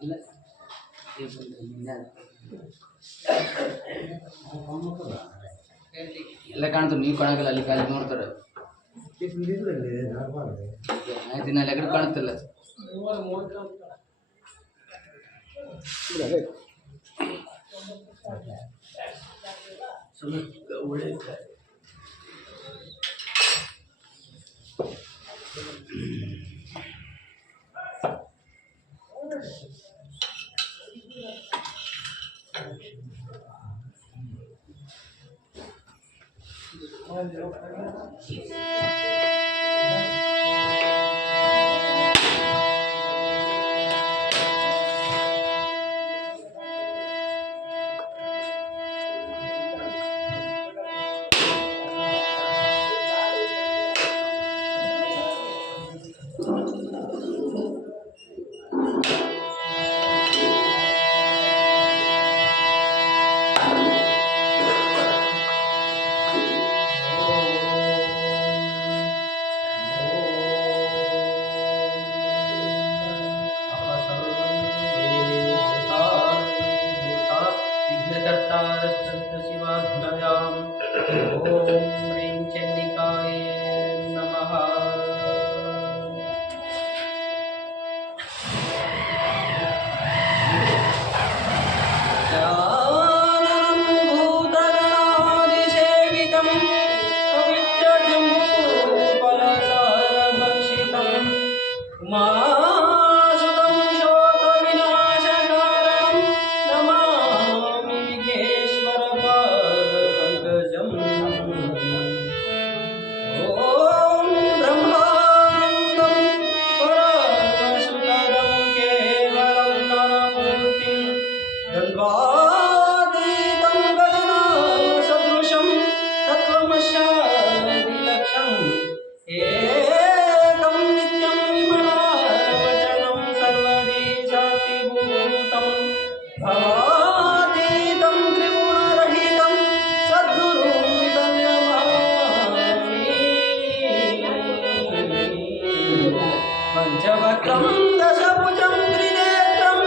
ಅಲ್ಲ ಎಲ್ಲ ಕಾಣ್ತಾರೆ, ನೀವು ಕಾಣಕಲ್ಲ, ಅಲ್ಲಿ ಕಾಲಿ ನೋಡ್ತಾರೆ. ದಿನ ಎಕಡೆ ಕಾಣುತ್ತಿಲ್ಲ. ಒಳ್ಳೆ पंचवक्त्रं दशभुजं त्रिनेत्रं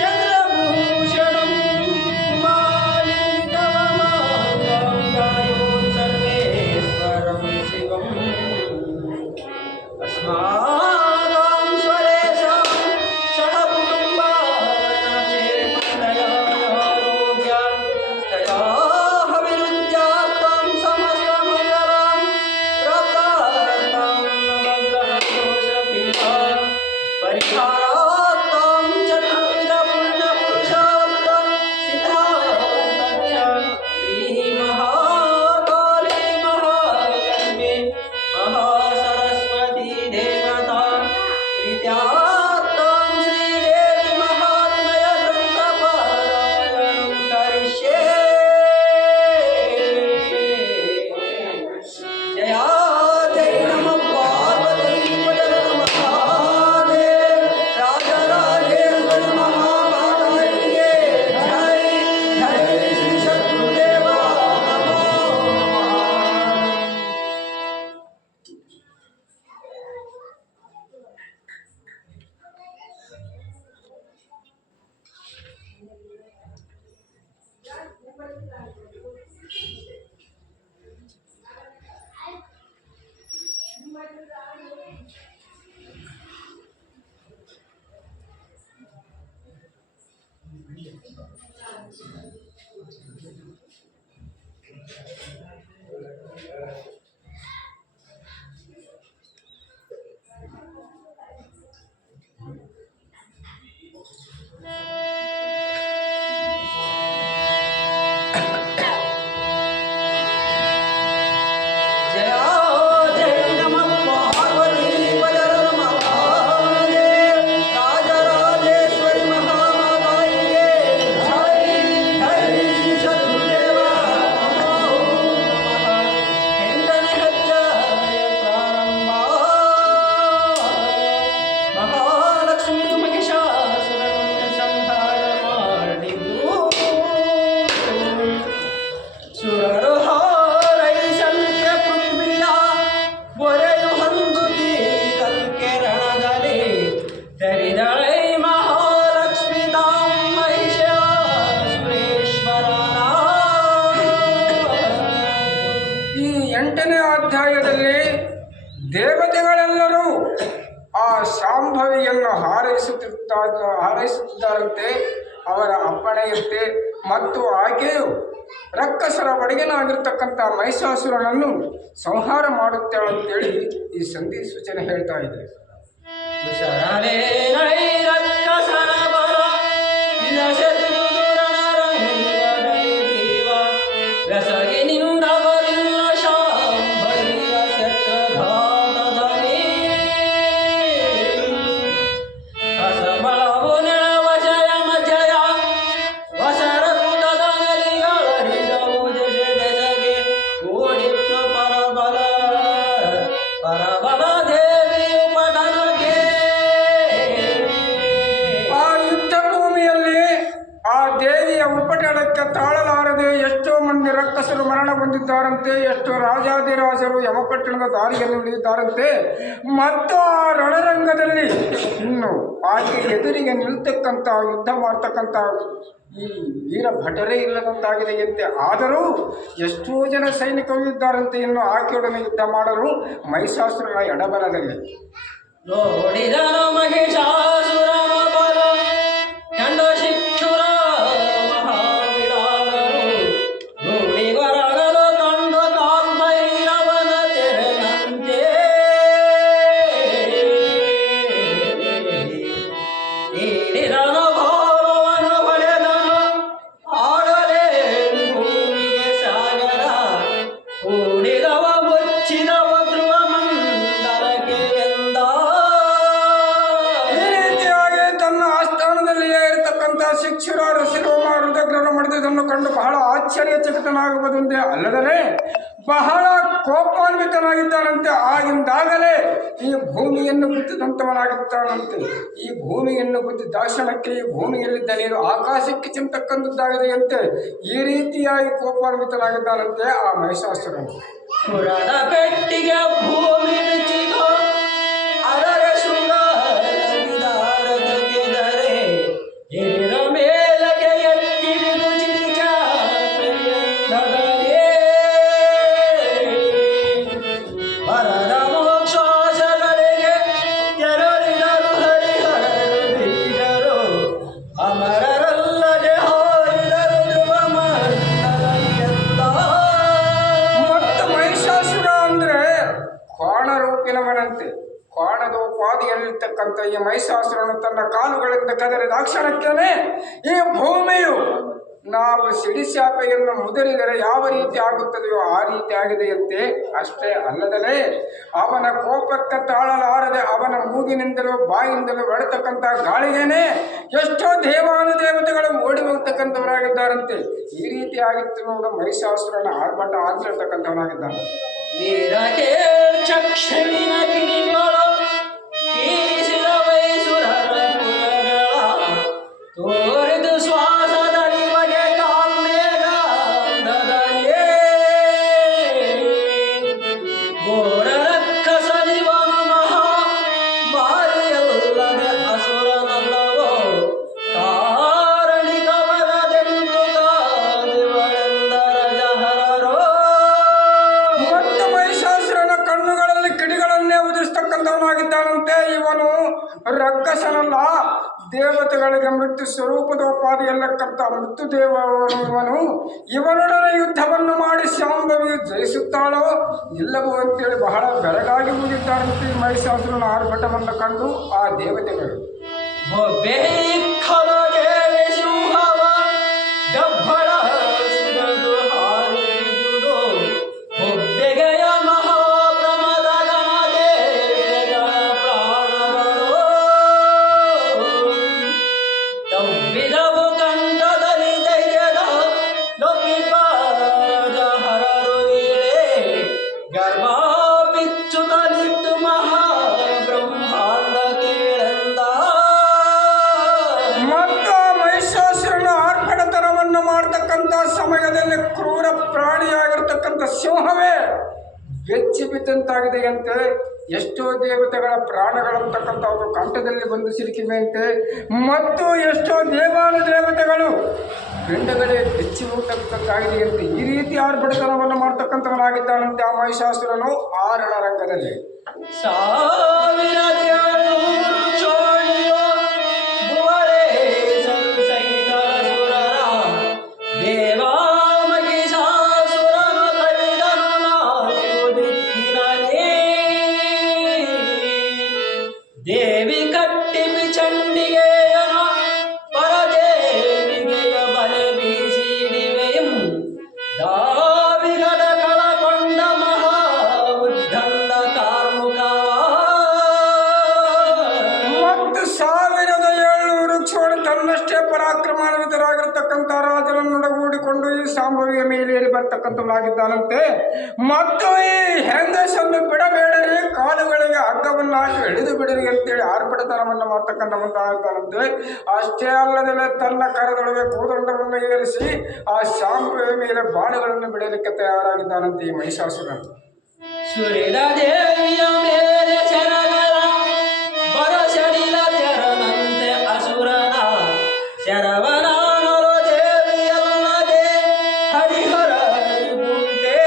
चन्द्रभूषणं उमालिङ्गममाङ्गं सर्वेश्वरं शिवम् अस्माकं स्वरेशं षड्कुटुम्बानाचेर्मङ्गलारोग्यास्तयाः विरुद्ध्यार्थं समस्तमङ्गलं प्राप्तार्थं नवग्रहदोषपीठा परिहारार्थं ಶಾಂಭವಿಯನ್ನು ಹಾರೈಸುತ್ತಿದ್ದಾರಂತೆ ಅವರ ಅಪ್ಪಣೆಯಂತೆ. ಮತ್ತು ಆಕೆಯು ರಕ್ಕಸರ ಒಡೆಯನಾಗಿರ್ತಕ್ಕಂಥ ಮಹಿಷಾಸುರನನ್ನು ಸಂಹಾರ ಮಾಡುತ್ತಾಳಂತೇಳಿ ಈ ಸಂಧಿ ಸೂಚನೆ ಹೇಳ್ತಾ ಇದೆ. ತಾಳಲಾರದೆ ಎಷ್ಟೋ ಮಂದಿ ರಕ್ಕಸರು ಮರಣ ಹೊಂದಿದ್ದಾರಂತೆ. ಎಷ್ಟೋ ರಾಜಾದಿರಾಜರು ಯಮಪಟ್ಟಣದ ದಾರಿಯಲ್ಲಿ ಉಳಿದಿದ್ದಾರಂತೆ. ಮತ್ತು ಆ ರಣರಂಗದಲ್ಲಿ ಇನ್ನು ಆಕೆ ಎದುರಿಗೆ ನಿಲ್ತಕ್ಕಂಥ ಯುದ್ಧ ಮಾಡ್ತಕ್ಕಂಥ ಈ ವೀರ ಭಟರೇ ಇಲ್ಲದಂತಾಗಿದೆಯಂತೆ. ಆದರೂ ಎಷ್ಟೋ ಜನ ಸೈನಿಕರು ಇದ್ದಾರಂತೆ ಇನ್ನು ಆಕೆಯೊಡನೆ ಯುದ್ಧ ಮಾಡಲು ಮಹಿಷಾಸುರನ ಎಡಬಲದಲ್ಲಿ. ನೋಡಿದನು ಮಹಿಷಾಸುರನ ಬಲ ಕಂಡ ಶಿಕ್ಷುರ ಮಹಾವಿಡಾಲರು ನುಡಿಗರಗಲು ಕಂಡ ಕಾಲ್ಮೈರವನ ತೆರೆನಂತೆ ನೀಡಿದನು ಘೋರವನ್ನು ಹೊಡೆದನು ಆಗಲೇ ಭೂಮಿಗೆ ಸಾಗರ ಕೂಡಿದವ ಮುಚ್ಚಿದವ ಧ್ರುವ ಮಂಡಲಕ್ಕೆ ಎಂದ. ಶಿಕ್ಷುರ ಋಷಿರೋಮ ಹೃದಯಗಳನ್ನು ಮಾಡಿದುದನ್ನು ಕಂಡು ಬಹಳ ಆಶ್ಚರ್ಯಚಕಿತನಾಗುವುದೊಂದೇ ಅಲ್ಲದೆ ಬಹಳ ಕೋಪಾನ್ವಿತನಾಗಿದ್ದಾನಂತೆ. ಆಗಿಂದಾಗಲೇ ಈ ಭೂಮಿಯನ್ನು ಗುದ್ದಿದಂಥವನಾಗಿದ್ದಾನಂತೆ. ಈ ಭೂಮಿಯನ್ನು ಗುದ್ದಿದಾಕ್ಷಣಕ್ಕೆ ಈ ಭೂಮಿಯಲ್ಲಿದ್ದ ನೀರು ಆಕಾಶಕ್ಕೆ ಚಿಂತಕ್ಕಂಥದ್ದಾಗಿದೆಯಂತೆ. ಈ ರೀತಿಯಾಗಿ ಕೋಪಾನ್ವಿತನಾಗಿದ್ದಾನಂತೆ ಆ ಮಹಿಷಾಸುರನು. ಪುರದ ಪೆಟ್ಟಿಗೆ ಭೂಮಿ ಬಿಚ್ಚಿದ ಅದರ ಶೃಂಗಾರವಿದಾರದಗೆದರೆ ಏರ ಮೇಲಕ್ಕೆ ಎತ್ತಿಡಿದು ಚಿರಿಚಾಪೆಯೆಂದದರೆ ವರದ ಮೋಕ್ಷಾಸಗಳಿಗೆ ತೆರಳಿದರು ಹರಿಹರರು ಬಿಟ್ಟರು ಅಮರರಲ್ಲದೆ ಹಾರಿದರು ಧ್ರುವ ಮಂಡಲಕ್ಕೆಂದ. ಮತ್ತು ಮಹಿಷಾಸುರ ಅಂದ್ರೆ ಕ್ವಾಣರೂಪಿನವನಂತೆ. ಕ್ವಾಣದೋಪಾದಿಯಲ್ಲಿರ್ತಕ್ಕಂಥ ಈ ಮಹಿಷಾಸುರನು ತನ್ನ ಕಾಲುಗಳಿಂದ ಕದರಿದಾಕ್ಷಣಕ್ಕೇನೆ ಈ ಭೂಮಿಯು ನಾವು ಸಿಡಿಶಾಪೆಯನ್ನು ಮುದರಿದರೆ ಯಾವ ರೀತಿ ಆಗುತ್ತದೆಯೋ ಆ ರೀತಿ ಆಗಿದೆಯಂತೆ. ಅಷ್ಟೇ ಅಲ್ಲದಲೇ ಅವನ ಕೋಪಕ್ಕೆ ತಾಳಲಾರದೆ ಅವನ ಮೂಗಿನಿಂದಲೂ ಬಾಯಿಂದಲೂ ಹೊಡೆತಕ್ಕಂಥ ಗಾಳಿಗೇನೆ ಎಷ್ಟೋ ದೇವಾನುದೇವತೆಗಳು ಓಡಿ ಹೋಗ್ತಕ್ಕಂಥವರಾಗಿದ್ದಾರಂತೆ. ಈ ರೀತಿ ಆಗಿತ್ತು ನೋಡು ಮಹಿಷಾಸುರನ ಆರ್ಭಟ ಆಗಿರ್ತಕ್ಕಂಥವನಾಗಿದ್ದಾನೆ. ವೀರಕ್ಕೆ ಚಕ್ಷುವಿನ ಕಿಡಿಗಳು ಕೀರಿಸಿದ ವೈಸುರರ ಪುರಗಳ ತೋರಿದು ಶ್ವಾಸದರಿವಗೆ ಕಾಲ್ಮೇಘಾಂಧದಲ್ಲಿಯೇ ಘೋರ ರಕ್ಕಸನಿವನು ಮಹಾ ಮಾರಿಯಲ್ಲದೆ ಅಸುರನಲ್ಲವೋ ಕಾರಣಿಕ ಬರದೆಂದು ಕಾದಿವಳೆಂದರ ಜಹರರೋ. ಮತ್ತು ಮಹಿಷಾಸುರನ ಕಣ್ಣುಗಳಲ್ಲಿ ಕಿಡಿಗಳನ್ನೇ ಉದಿಸ್ತಕ್ಕಂಥವನಾಗಿದ್ದಾನಂತೆ. ಇವನು ರಕ್ಕಸನಲ್ಲ, ದೇವತೆಗಳಿಗೆ ಮೃತ್ಯು ಸ್ವರೂಪದೋಪಾದಿಯಲ್ಲಕ್ಕಂಥ ಮೃತ್ಯು ದೇವನು. ಇವನೊಡನೆ ಯುದ್ಧವನ್ನು ಮಾಡಿ ಶಾಂಭವಿಯು ಜಯಿಸುತ್ತಾಳೋ ಇಲ್ಲವೋ ಅಂತೇಳಿ ಬಹಳ ಬೆರಗಾಗಿ ಹೋಗಿದ್ದಾರಂತೆ. ಈ ಮಹಿಷಾಸುರನ ಆರ್ಭಟವನ್ನು ಕಂಡು ಆ ದೇವತೆಗಳು ಬೇಯಿಕ್ಕಲೊಡೆವೆ ಸಿಂಹವ ಡಬ್ಬಳ ಸುಗದು ಹಾರಿದುದು ಒಬ್ಬೆಗೆಯ ಮಹಾಪ್ರಮದ ಗಣದೇವತೆಗಳ ಪ್ರಾಣಗಳು ತಬ್ಬಿದವು ಕಂಠದಲ್ಲಿ ಧೈರ್ಯದ ಲೋಪಿಪಾದ ಹರರು ನೀಳೆ ಗರ್ಭ ಬಿಚ್ಚುತ್ತಲಿದ್ದು ಮಹಾಬ್ರಹ್ಮಾಂಡ ಕೇಳೆಂದ. ಮತ್ತು ಮಹಿಷಾಸುರನ ಆರ್ಭಟತನವನ್ನು ಮಾಡತಕ್ಕಂಥ ಸಮಯದಲ್ಲಿ ಕ್ರೂರ ಪ್ರಾಣಿಯಾಗಿರ್ತಕ್ಕಂಥ ಸಿಂಹವೇ ಬೆಚ್ಚಿ ಬಿದ್ದಂತಾಗಿದೆಯಂತೆ. ಎಷ್ಟೋ ದೇವತೆಗಳ ಪ್ರಾಣಗಳಂತಕ್ಕಂಥವರು ಕಂಠದಲ್ಲಿ ಬಂದು ಸಿಲುಕಿವೆಯಂತೆ. ಮತ್ತು ಎಷ್ಟೋ ದೇವಾನುದೇವತೆಗಳು ಪಿಂಡಗಳೇ ಬೆಚ್ಚಿ ಹೋಗ್ತಕ್ಕಂಥದ್ದಾಗಿದೆಯಂತೆ. ಈ ರೀತಿ ಆರ್ಭಟತನವನ್ನು ಮಾಡ್ತಕ್ಕಂಥವನಾಗಿದ್ದಾನಂತೆ ಆ ಮಹಿಷಾಸುರನು ಆ ರಣರಂಗದಲ್ಲಿ. ಸಾವಿರ ದೇವಿ ಕಟ್ಟಿಪಿ ಚಂಡಿಗೆಯನ ಪರದೇವಿಗೆಯ ಬಲೆ ಬೀಸಿಡಿವೆಯಂ ದಾವಿಗದ ಕಳಕೊಂಡ ಮಹಾ ಉದ್ದಂಡ ಕಾರ್ಮುಕವ ಮತ್ತು 1700 ಕ್ಷೋಣ ತನ್ನಷ್ಟೇ ಪರಾಕ್ರಮಾನ್ವಿತರಾಗಿರ್ತಕ್ಕಂಥ ರಾಜರನ್ನು ಒಡಗೂಡಿಕೊಂಡು ಈ ಸಾಂಬವಿಯ ಮೇಲೆ ಏರಿ ಬರ್ತಕ್ಕಂಥವನಾಗಿದ್ದಾನಂತೆ. ಮತ್ತು ಈ ಹೆಂಗಸನ್ನು ಬಿಡಬೇಡರಿ, ಕಾಲುಗಳಿಗೆ ಹಗ್ಗವನ್ನು ಹಾಕಿ ಹಿಡಿದು ಬಿಡರಿ ಅಂತೇಳಿ ಆರ್ಭಟತನವನ್ನು ಮಾಡ್ತಕ್ಕಂಥವಂತಾಗಿದ್ದಾನಂತೆ. ಅಷ್ಟೇ ಅಲ್ಲದೆ ತನ್ನ ಕರದೊಳಗೆ ಕೋದಂಡವನ್ನು ಏರಿಸಿ ಆ ಶಾಂಬವಿಯ ಮೇಲೆ ಬಾಣಗಳನ್ನು ಬಿಡಲಿಕ್ಕೆ ತಯಾರಾಗಿದ್ದಾನಂತೆ ಈ ಮಹಿಷಾಸುರನು. ಸುರಿದ ದೇವಿಯ ಮೇಲೆ ಶರಗಳ ಬರಸಡಿಲ ತೆರನಂತೆ ಅಸುರನ ಶರವನಾನರು ದೇವಿಯಲ್ಲದೆ ಹರಿಹರ ಮುಂದೆ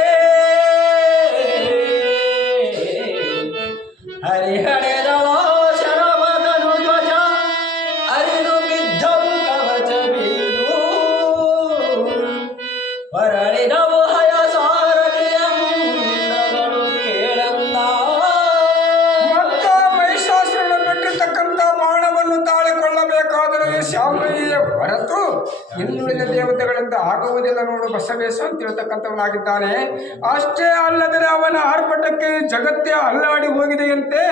ಹರಿಹಡೆದವ ಶರವದನು ಧ್ವಜ ಅರಿದು ಬಿದ್ದವು ಕವಚ ಬೀದು ಹೊರಳಿದವು ಹಯ ಸಾರಥಿಯ ಮುಂಡಗಳು ಕೇಳಂದ ಮತ್ತು ಮಹಿಷಾಸುರನ ಬಿಟ್ಟಿರ್ತಕ್ಕಂಥ ಬಾಣವನ್ನು ತಾಳಿಕೊಳ್ಳಬೇಕಾದರೆ ಈ ಶಾಂಭವಿಯ ಹೊರತು ಇನ್ನುಳಿದ ದೇವತೆಗಳಿಂದ ಆಗುವುದಿಲ್ಲ ನೋಡು ಬಸವೇಶ ಅಂತ ಹೇಳ್ತಕ್ಕಂಥವನಾಗಿದ್ದಾನೆ. ಅಷ್ಟೇ ಅಲ್ಲದೆ ಅವನ ಆರ್ಭಟಕ್ಕೆ ಜಗತ್ತೇ ಅಲ್ಲಾಡಿ ಹೋಗಿದೆಯಂತೆ.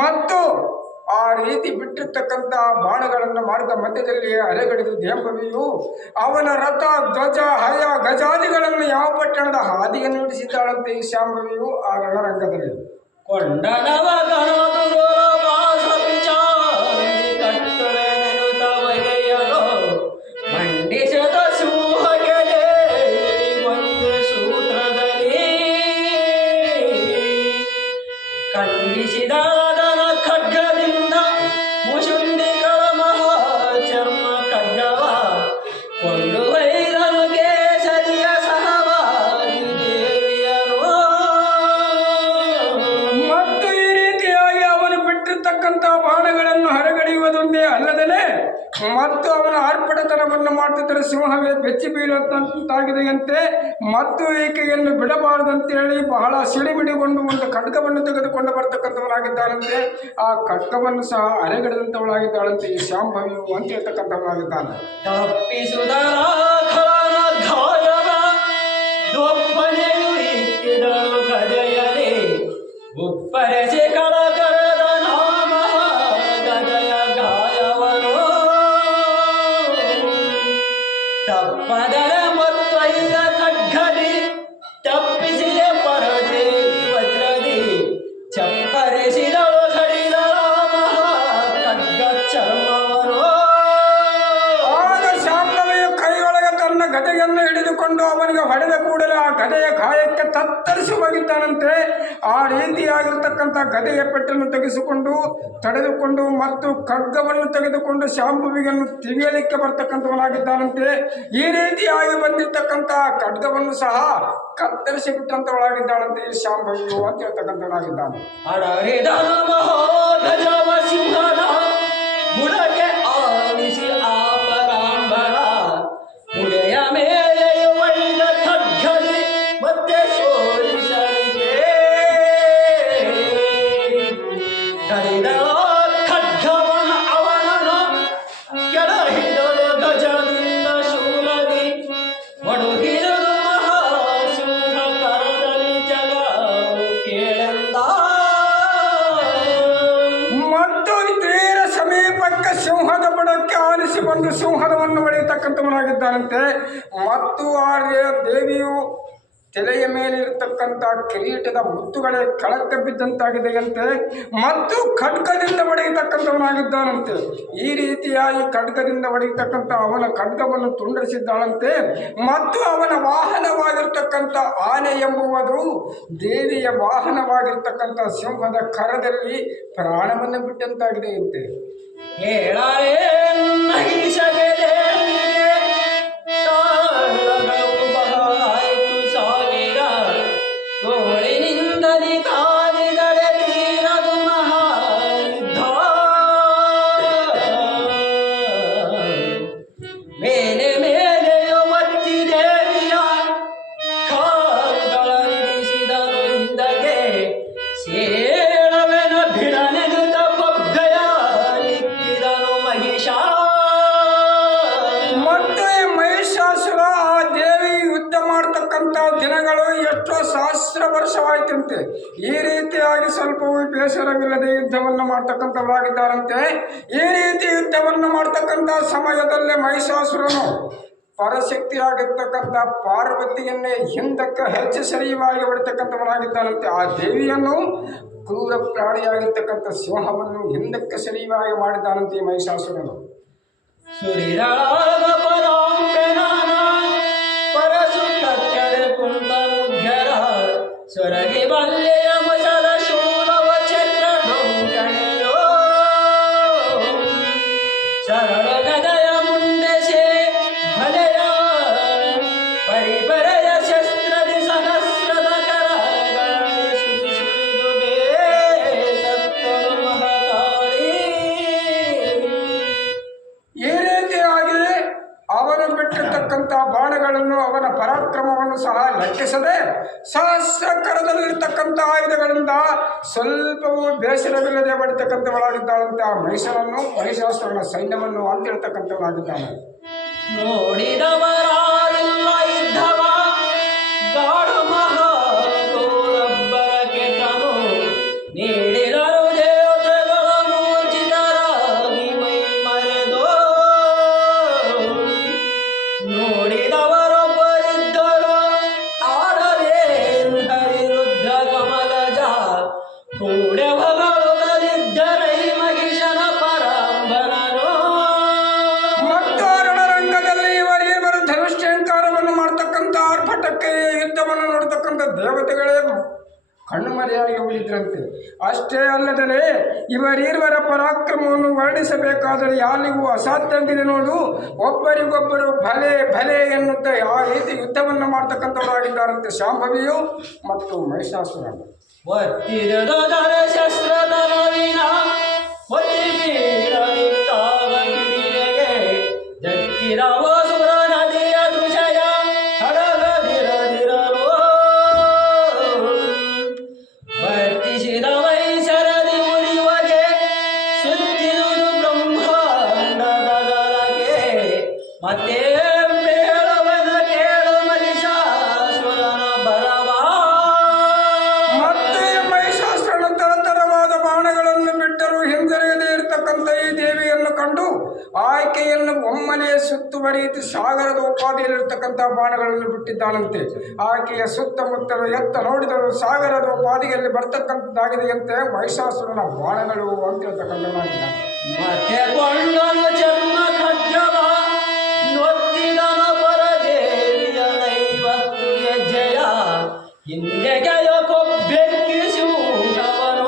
ಮತ್ತು ಆ ರೀತಿ ಬಿಟ್ಟಿರ್ತಕ್ಕಂಥ ಬಾಣಗಳನ್ನು ಮಾಡಿದ ಮಧ್ಯದಲ್ಲಿ ಅರೆಗಡಿದು ದೇಂಬವಿಯು ಅವನ ರಥ ಧ್ವಜ ಹಯ ಗಜಾದಿಗಳನ್ನು ಯಾವ ಪಟ್ಟಣದ ಹಾದಿಯನ್ನು ನುಡಿಸಿದ್ದಾಳಂತೆ ಈ ಶಾಂಭವಿಯು ಆ ರಣರಂಗದಲ್ಲಿ. ಕೊಂಡನವ ಗಣದುರ ವಾಸ ಪಿಚಾರಿ ಕಟ್ಟುವೆ ನೆನುತ ಬಗೆಯಲು ಮಂಡಿಸದ ಸಿಂಹಗೆಲೆ ಒಂದು ಸೂತ್ರದಲ್ಲಿ ಖಂಡಿಸಿದನ ಖಡ್ಗದಿಂದ ಮುಶುಂಡಿಗಳ ಮಹಾ ಚರ್ಮ ಖಡ್ಗವ ಕೊಂಡು ವೈರನು ಕೇಸರಿಯ ಸಹವಾಗಿ ದೇವಿಯನು. ಮತ್ತು ಈ ರೀತಿಯಾಗಿ ಅವನು ಬಿಟ್ಟಿರ್ತಕ್ಕಂಥ ಬಾಣಗಳನ್ನು ಹರಗಡೆಯುವುದೊಂದೇ ಅಲ್ಲದೆ ಮತ್ತು ಅವನ ಆರ್ಭಟತನವನ್ನು ಮಾಡ್ತಿದ್ದರೆ ಸಿಂಹವೇ ಬೆಚ್ಚಿ ಬೀಳುವಂತಾಗಿದೆಯಂತೆ. ಮತ್ತು ಈಕೆಯನ್ನು ಬಿಡಬಾರದಂತೇಳಿ ಬಹಳ ಸಿಡಿಮಿಡಿಗೊಂಡು ಒಂದು ಖಡ್ಗವನ್ನು ತೆಗೆದುಕೊಂಡು ಬರ್ತಕ್ಕಂಥವನಾಗಿದ್ದಾನಂತೆ. ಆ ಖಡ್ಗವನ್ನು ಸಹ ಅರೆಗಡೆದಂಥವಳಾಗಿದ್ದಾಳಂತೆ ಈ ಶಾಂಭವಿಯು ಅಂತ ಹೇಳ್ತಕ್ಕಂಥವನಾಗಿದ್ದಾನೆ. ತಪ್ಪಿಸುದರ ಖಳನ ಗಾಯವ ದೊಪ್ಪನೆಯು ಇಕ್ಕಿದಳು ಗದೆಯಲಿ ಉಪ್ಪರೆಸಿ ಕಳ ಕರೆದ ನಾಮ ಗದೆಯ ಗಾಯವನು ತಪ್ಪದರ ಮತ್ತೈದ ಖಡ್ಗದಿ ತಪ್ಪಿಸಿದ ಪರದೇವಿ ವಜ್ರದಿ ಚಪ್ಪರಿಸಿದಳು ಸಡಿದ ಮಹಾ ಖಡ್ಗ ಚರ್ಮವನು. ಆಗ ಶಾಂಭವಿಯು ಕೈಯೊಳಗೆ ತನ್ನ ಗದೆಯನ್ನು ಹಿಡಿದುಕೊಂಡು ಅವನಿಗೆ ಹೊಡೆದ ಕೂಡಲೇ ಆ ಗದೆಯ ಗಾಯಕ್ಕೆ ತತ್ತರಿಸಿ ಹೋಗಿದ್ದಾನಂತೆ. ಆ ರೀತಿಯಾಗಿರ್ತಕ್ಕಂಥ ಗದೆಯ ಪೆಟ್ಟನ್ನು ತೆಗೆಸಿಕೊಂಡು ತಡೆದುಕೊಂಡು ಮತ್ತು ಖಡ್ಗವನ್ನು ತೆಗೆದುಕೊಂಡು ಶಾಂಭವಿಯನ್ನು ತೆಗೆಯಲಿಕ್ಕೆ ಬರ್ತಕ್ಕಂಥವನಾಗಿದ್ದಾನಂತೆ. ಈ ರೀತಿಯಾಗಿ ಬಂದಿರ್ತಕ್ಕಂಥ ಖಡ್ಗವನ್ನು ಸಹ ಕತ್ತರಿಸಿ ಬಿಟ್ಟಂತವಳಾಗಿದ್ದಾಳಂತೆ ಈ ಶಾಂಭವಿಯು ಅಂತ ಹೇಳ್ತಕ್ಕಂಥವನಾಗಿದ್ದಾನೆ. ಅಡರಿದನು ಮಹೋಗಜವ ಸಿಂಹನ ಬುಡಕ್ಕೆ ಆಲಿಸಿ ಆ ಪರಾಂಬರ ಮುಡೆಯ ಮೇಲೆಯು ಒಯ್ದ ಖಡ್ಗದಿ ಮತ್ತೆ ಸೋಲಿಸಲಿಗೆ ಕಡಿದ ಖಡ್ಗವನ ಅವನನು ಕೆಳಹಿಡಲು ಗಜದಿಂದ ಶೂಲದಿ ಒಡುಗಿರಲು ಮಹಾಸಿಂಹ ಕರದಲ್ಲಿ ಜಗವು ಕೇಳೆಂದ. ಮತ್ತು ತೀರ ಸಮೀಪಕ್ಕೆ ಸಿಂಹದ ಬುಡಕ್ಕೆ ಆಲಿಸಿ ಬಂದು ಸಿಂಹದವನ್ನು ಹೊಡೆಯತಕ್ಕಂಥವನಾಗಿದ್ದಾನಂತೆ. ಮತ್ತು ಆ ದೇವಿಯು ತಲೆಯ ಮೇಲೆ ಇರತಕ್ಕಂಥ ಕಿರೀಟದ ಮುತ್ತುಗಳೇ ಕೆಳಕ್ಕೆ ಬಿದ್ದಂತಾಗಿದೆಯಂತೆ. ಮತ್ತು ಖಡ್ಗದಿಂದ ಹೊಡೆಯತಕ್ಕಂಥವನಾಗಿದ್ದಾನಂತೆ. ಈ ರೀತಿಯಾಗಿ ಖಡ್ಗದಿಂದ ಹೊಡೆಯತಕ್ಕಂಥ ಅವನ ಖಡ್ಗವನ್ನು ತುಂಡರಿಸಿದ್ದಾಳಂತೆ. ಮತ್ತು ಅವನ ವಾಹನವಾಗಿರ್ತಕ್ಕಂಥ ಆನೆ ಎಂಬುವುದು ದೇವಿಯ ವಾಹನವಾಗಿರ್ತಕ್ಕಂಥ ಸಿಂಹದ ಕರದಲ್ಲಿ ಪ್ರಾಣವನ್ನು ಬಿಟ್ಟಂತಾಗಿದೆಯಂತೆ. ಹೇಳಲೇ ನಹಿಸಗೆ ದೇವಿಗೆ ಕಾಲಗವು ಬಹಾಯ್ತು ಸಾವಿರ ತೋಳಿನಿಂದಲಿ ಕಾಲಿದರೆ ತೀರದು ಮಹಾಯುದ್ಧ. ಮೇಲೆ ಮೇಲೆಯು ಒತ್ತಿ ದೇವಿಯ ಕಾಲುಗಳನ್ನಿಡಿಸಿದನು ಹಿಂದಗೆ ಸೇಳವೆನ ಬಿಡನೆನುತ ಬೊಬ್ಬೆ ಸಹಸ್ರ ವರ್ಷವಾಯಿತಂತೆ. ಈ ರೀತಿಯಾಗಿ ಸ್ವಲ್ಪವೂ ಬೇಸರವಿಲ್ಲದೆ ಯುದ್ಧವನ್ನು ಮಾಡ್ತಕ್ಕಂಥವರಾಗಿದ್ದಾರಂತೆ. ಈ ರೀತಿ ಯುದ್ಧವನ್ನು ಮಾಡ್ತಕ್ಕಂಥ ಸಮಯದಲ್ಲೇ ಮಹಿಷಾಸುರನು ಪರಶಕ್ತಿಯಾಗಿರ್ತಕ್ಕಂಥ ಪಾರ್ವತಿಯನ್ನೇ ಹಿಂದಕ್ಕೆ ಹೆಚ್ಚು ಸರಿಯಾಗಿ ಹೊಡಿತಕ್ಕಂಥವನಾಗಿದ್ದಾನಂತೆ. ಆ ದೇವಿಯನ್ನು ಕ್ರೂರ ಪ್ರಾಣಿಯಾಗಿರ್ತಕ್ಕಂಥ ಸಿಂಹವನ್ನು ಹಿಂದಕ್ಕೆ ಸರಿಯಾಗಿ ಮಾಡಿದ್ದಾನಂತೆ ಈ ಮಹಿಷಾಸುರನು. ಸುರಿದಳಾಗ ಪರಾಂಬೆನಾನ ಪರಸುತ್ತ ಕೆಡೆ ಕುಂತ ಮುಗ್ಯರ ಸೊರಗಿ ಬಲ್ಲೆಯ ಮಸಲ ಶೂಲವ ಛತ್ರ ಡೊಂಕಣೆಯೋ ಸರಳ ಗದಯ ಮುಂಡೆಸೆ ಭಲೆಯ ಪರಿಪರಯ ಶಸ್ತ್ರದಿ ಸಹಸ್ರದ ಕರಗಳ ಸುರಿದು ಬೇಸತ್ತಳು ಮಹಾಕಾಳಿ. ಈ ರೀತಿಯಾಗಿ ಅವನು ಬಿಟ್ಟಿರ್ತಕ್ಕಂಥ ಬಾಣಗಳನ್ನು ಅವನ ಪರಾಕ್ರಮವನ್ನು ಸಹ ಲೆಕ್ಕಿಸದೆ ಸಹಸ್ರಕರದಲ್ಲಿರ್ತಕ್ಕಂಥ ಆಯುಧಗಳಿಂದ ಸ್ವಲ್ಪವೂ ಬೇಸರವಿಲ್ಲದೆ ಬಡಿತಕ್ಕಂಥವರಾಗಿದ್ದಾಳಂತೆ ಆ ಮಹಿಷಾಸುರನ ಸೈನ್ಯವನ್ನು ಅಂತ ಹೇಳ್ತಕ್ಕಂಥವನಾಗಿದ್ದಾನೆ. ನೋಡಿದವರಾರಿಲ್ಲ ಇದ್ದವ ಗಾಢ ಮಹಾಘೋರಬ್ಬರಕ್ಕೆ ತನು ನೀಡಿದರು ದೇವತೆಗಳ ಮೂರ್ಛಿತರಾಗಿ ಮೈ ಮರೆದು ನೋಡಿದವರೊಬ್ಬರಿದ್ದರು ಆಡಲೇನು ಹರಿರುದ್ರ ಕಮಲಜ ಕೂಡೆವಗಳು ಕಲಿದ್ದರೈ ಮಹಿಷನ ಪರಾಂಬರನು. ಮತ್ತು ರಣರಂಗದಲ್ಲಿ ಇವರಿಬ್ಬರು ಧನುಷ್ಠಂಕಾರವನ್ನು ಮಾಡ್ತಕ್ಕಂಥ ಆರ್ಭಟಕ್ಕೆ ಯುದ್ಧವನ್ನು ನೋಡ್ತಕ್ಕಂಥ ದೇವತೆಗಳೇ ಕಣ್ಣುಮರೆಯಾಗಿ ಉಳಿದ್ರಂತೆ. ಅಷ್ಟೇ ಅಲ್ಲದೆ ಇವರಿರುವರ ಪರಾಕ್ರಮವನ್ನು ವರ್ಣಿಸಬೇಕಾದರೆ ಯಾರಿಗೂ ಅಸಾಧ್ಯವಿದೆ ನೋಡು. ಒಬ್ಬರಿಗೊಬ್ಬರು ಭಲೆ ಭಲೆ ಎನ್ನುತ್ತಾ ಆ ರೀತಿ ಯುದ್ಧವನ್ನು ಮಾಡ್ತಕ್ಕಂಥವರಾಗಿದ್ದಾರಂತೆ ಶಾಂಭವಿಯು ಮತ್ತು ಮಹಿಷಾಸುರನು. ಒತ್ತಿದರ ಶಸ್ತ್ರಧನವಿನ ಒತ್ತಿ ಬೀಳಲಿತ್ತಾವ ಕಿಡಿಗೆಗೆ ಜತ್ತಿರವ ಸುರ ನದಿಯ ದೃಶಯ ಹಡಗದಿರದಿರಲು ವರ್ತಿಸಿದ ವೈಸರದಿ ಉಳಿವಗೆ ಸುತ್ತಿರುವುದು ಬ್ರಹ್ಮಾಂಡದ ಗಲಗೆ ಮತ್ತೆ ಬೇಳವನ ಕೇಳು ಮಹಿಷಾಸುರನ ಬರವಾ. ಮತ್ತೆ ಮಹಿಷಾಸುರನ ತರತರವಾದ ಬಾಣಗಳನ್ನು ಬಿಟ್ಟರು ಹಿಂದರಿಯದೇ ಇರತಕ್ಕಂಥ ಈ ದೇವಿಯನ್ನು ಕಂಡು ಆಕೆಯನ್ನು ಒಮ್ಮನೆ ಸುತ್ತುವರಿಯಿತು ಸಾಗರದ ಉಪಾದಿಯಲ್ಲಿರ್ತಕ್ಕಂಥ ಬಾಣಗಳನ್ನು ಬಿಟ್ಟಿದ್ದಾನಂತೆ. ಆಕೆಯ ಸುತ್ತಮುತ್ತಲು ಎತ್ತ ನೋಡಿದರು ಸಾಗರದ ಉಪಾದಿಯಲ್ಲಿ ಬರ್ತಕ್ಕಂಥದ್ದಾಗಿದೆಯಂತೆ ಮಹಿಷಾಸುರನ ಬಾಣಗಳು ಅಂತ ಹೇಳ್ತಕ್ಕಂಥವನಾಗಿದ್ದಾನೆ. ಮತ್ತೆ ಕೊಂಡನು ಚರ್ಮ ಖಡ್ಗವ ನೊತ್ತಿದನು ಪರದೇವಿಯ ನೈವತ್ತು ಹೆಜ್ಜೆಯ ಹಿಂದೆಗೆಯ ಕೊಬ್ಬೆಕ್ಕಿಸುವವನು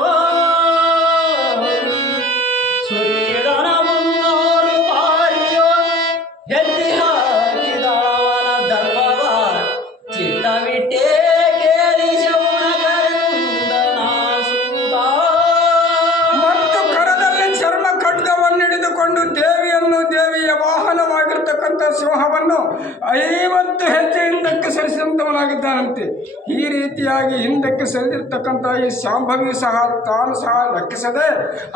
ಸುತ್ತಿದನ ಮುನ್ನೂರು ಬಾರಿಯೋ ಎತ್ತಿ ಹಾಕಿದವನ ದರ್ಪವ ಚಿತ್ತವಿಟ್ಟೇ ಕೇಳಿಸುವನ ಕರುಂದನ ಸುತ. ಮತ್ತು ಕರದಲ್ಲಿ ಚರ್ಮ ಖಡ್ಗವನ್ನು ಹಿಡಿದುಕೊಂಡು ದೇವಿಯ ವಾಹನವಾಗಿರ್ತಕ್ಕಂಥ ಸಿಂಹವನ್ನು 50 ಹೆಜ್ಜೆ ಹಿಂದಕ್ಕೆ ಸರಿಸಿದಂಥವನಾಗಿದ್ದಾನಂತೆ. ಈ ರೀತಿಯಾಗಿ ಹಿಂದಕ್ಕೆ ಸರಿದಿರ್ತಕ್ಕಂಥ ಈ ಶಾಂಭವಿ ಸಹ ತಾನು ಸಹ ಲೆಕ್ಕಿಸದೆ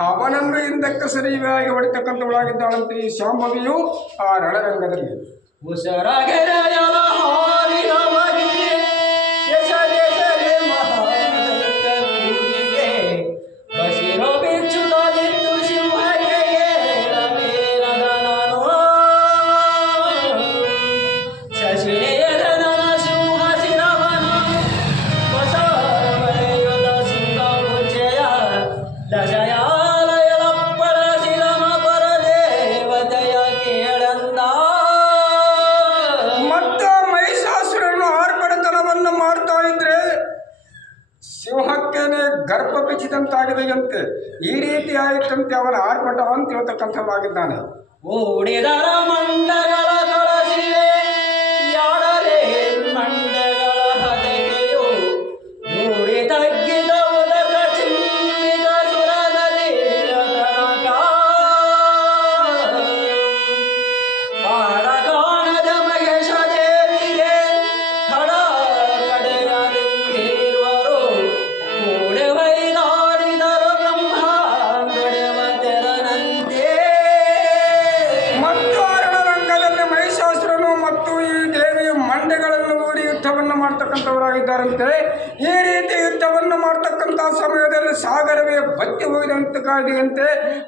ಅವನನ್ನು ಹಿಂದಕ್ಕೆ ಸರಿಯಾಗಿ ಹೊಡಿತಕ್ಕಂಥವಳಾಗಿದ್ದಾಳಂತೆ ಈ ಶಾಂಭವಿಯು ಆ ರಣರಂಗದಲ್ಲಿ. ಉಸರಗೆರೆಯಲ ಹಾರಿನ ಬಗೆಗೆ ಎಸೆದೆಸೆದೆ ಮಹಾದೈತ್ಯ ಕೂಗಿಗೆ ಬಸಿರೋ ಬಿಚ್ಚುತ್ತಲಿದ್ದು ಸಿಂಹಕ್ಕೆ ಏಳಬೇರದ ನಾನು ಶಶಿನಿಯದ ನನ್ನ ಸಿಂಹ ಶಿರವನ ಬಸವಳೆಯುದ ಸಿಂಹ ಮುಚ್ಚೆಯ ದಶಯಾಲಯಲಪ್ಪಳ ಶಿರಮ ಪರದೇವತೆಯ ಕೇಳಂದ. ಮತ್ತು ಮಹಿಷಾಸುರನು ಆರ್ಭಟತನವನ್ನು ಮಾಡ್ತಾ ಇದ್ರೆ ಸಿಂಹಕ್ಕೇನೆ ಗರ್ಭ ಬಿಚ್ಚಿದಂತಾಗಿದೆಯಂತೆ. ಈ ರೀತಿ ಆಯಿತಂತೆ ಅವನ ಆರ್ಭಟ ಅಂತ ಹೇಳ್ತಕ್ಕಂಥವಾಗಿದ್ದಾನೆ. ಓಡಿದರ ಮಂಡಗಳ ಕಳಸಿವೆ ಯಾಡಲೇ ಮಂಡಗಳ ಹದೆಗೆಯು ಓಡಿ ತಗ್ಗಿದ ಉದಕ ಚಿಮ್ಮಿದ ಸುರದಲ್ಲಿ ತನಕ ಪಾಡ ಕಾಣದ ಮಹೇಶ ದೇವಿಗೆ ಹಡ ಕಡೆಯ ನಿಂತಿರುವರು ಕೂಡೆ ವೈದಾಡಿದರು ಬ್ರಹ್ಮಾಂಡವ ತೆರನಂತೆ. ಮತ್ತು ರಣರಂಗದಲ್ಲಿ ಮಹಿಷ ಮಾಡ್ತಕ್ಕಂಥವರಾಗಿದ್ದಾರಂತೆ. ಈ ರೀತಿ ಯುದ್ಧವನ್ನು ಮಾಡ್ತಕ್ಕಂಥ ಸಮಯದಲ್ಲಿ ಸಾಗರವೇ ಬತ್ತಿ ಹೋಗಿದಂತೆ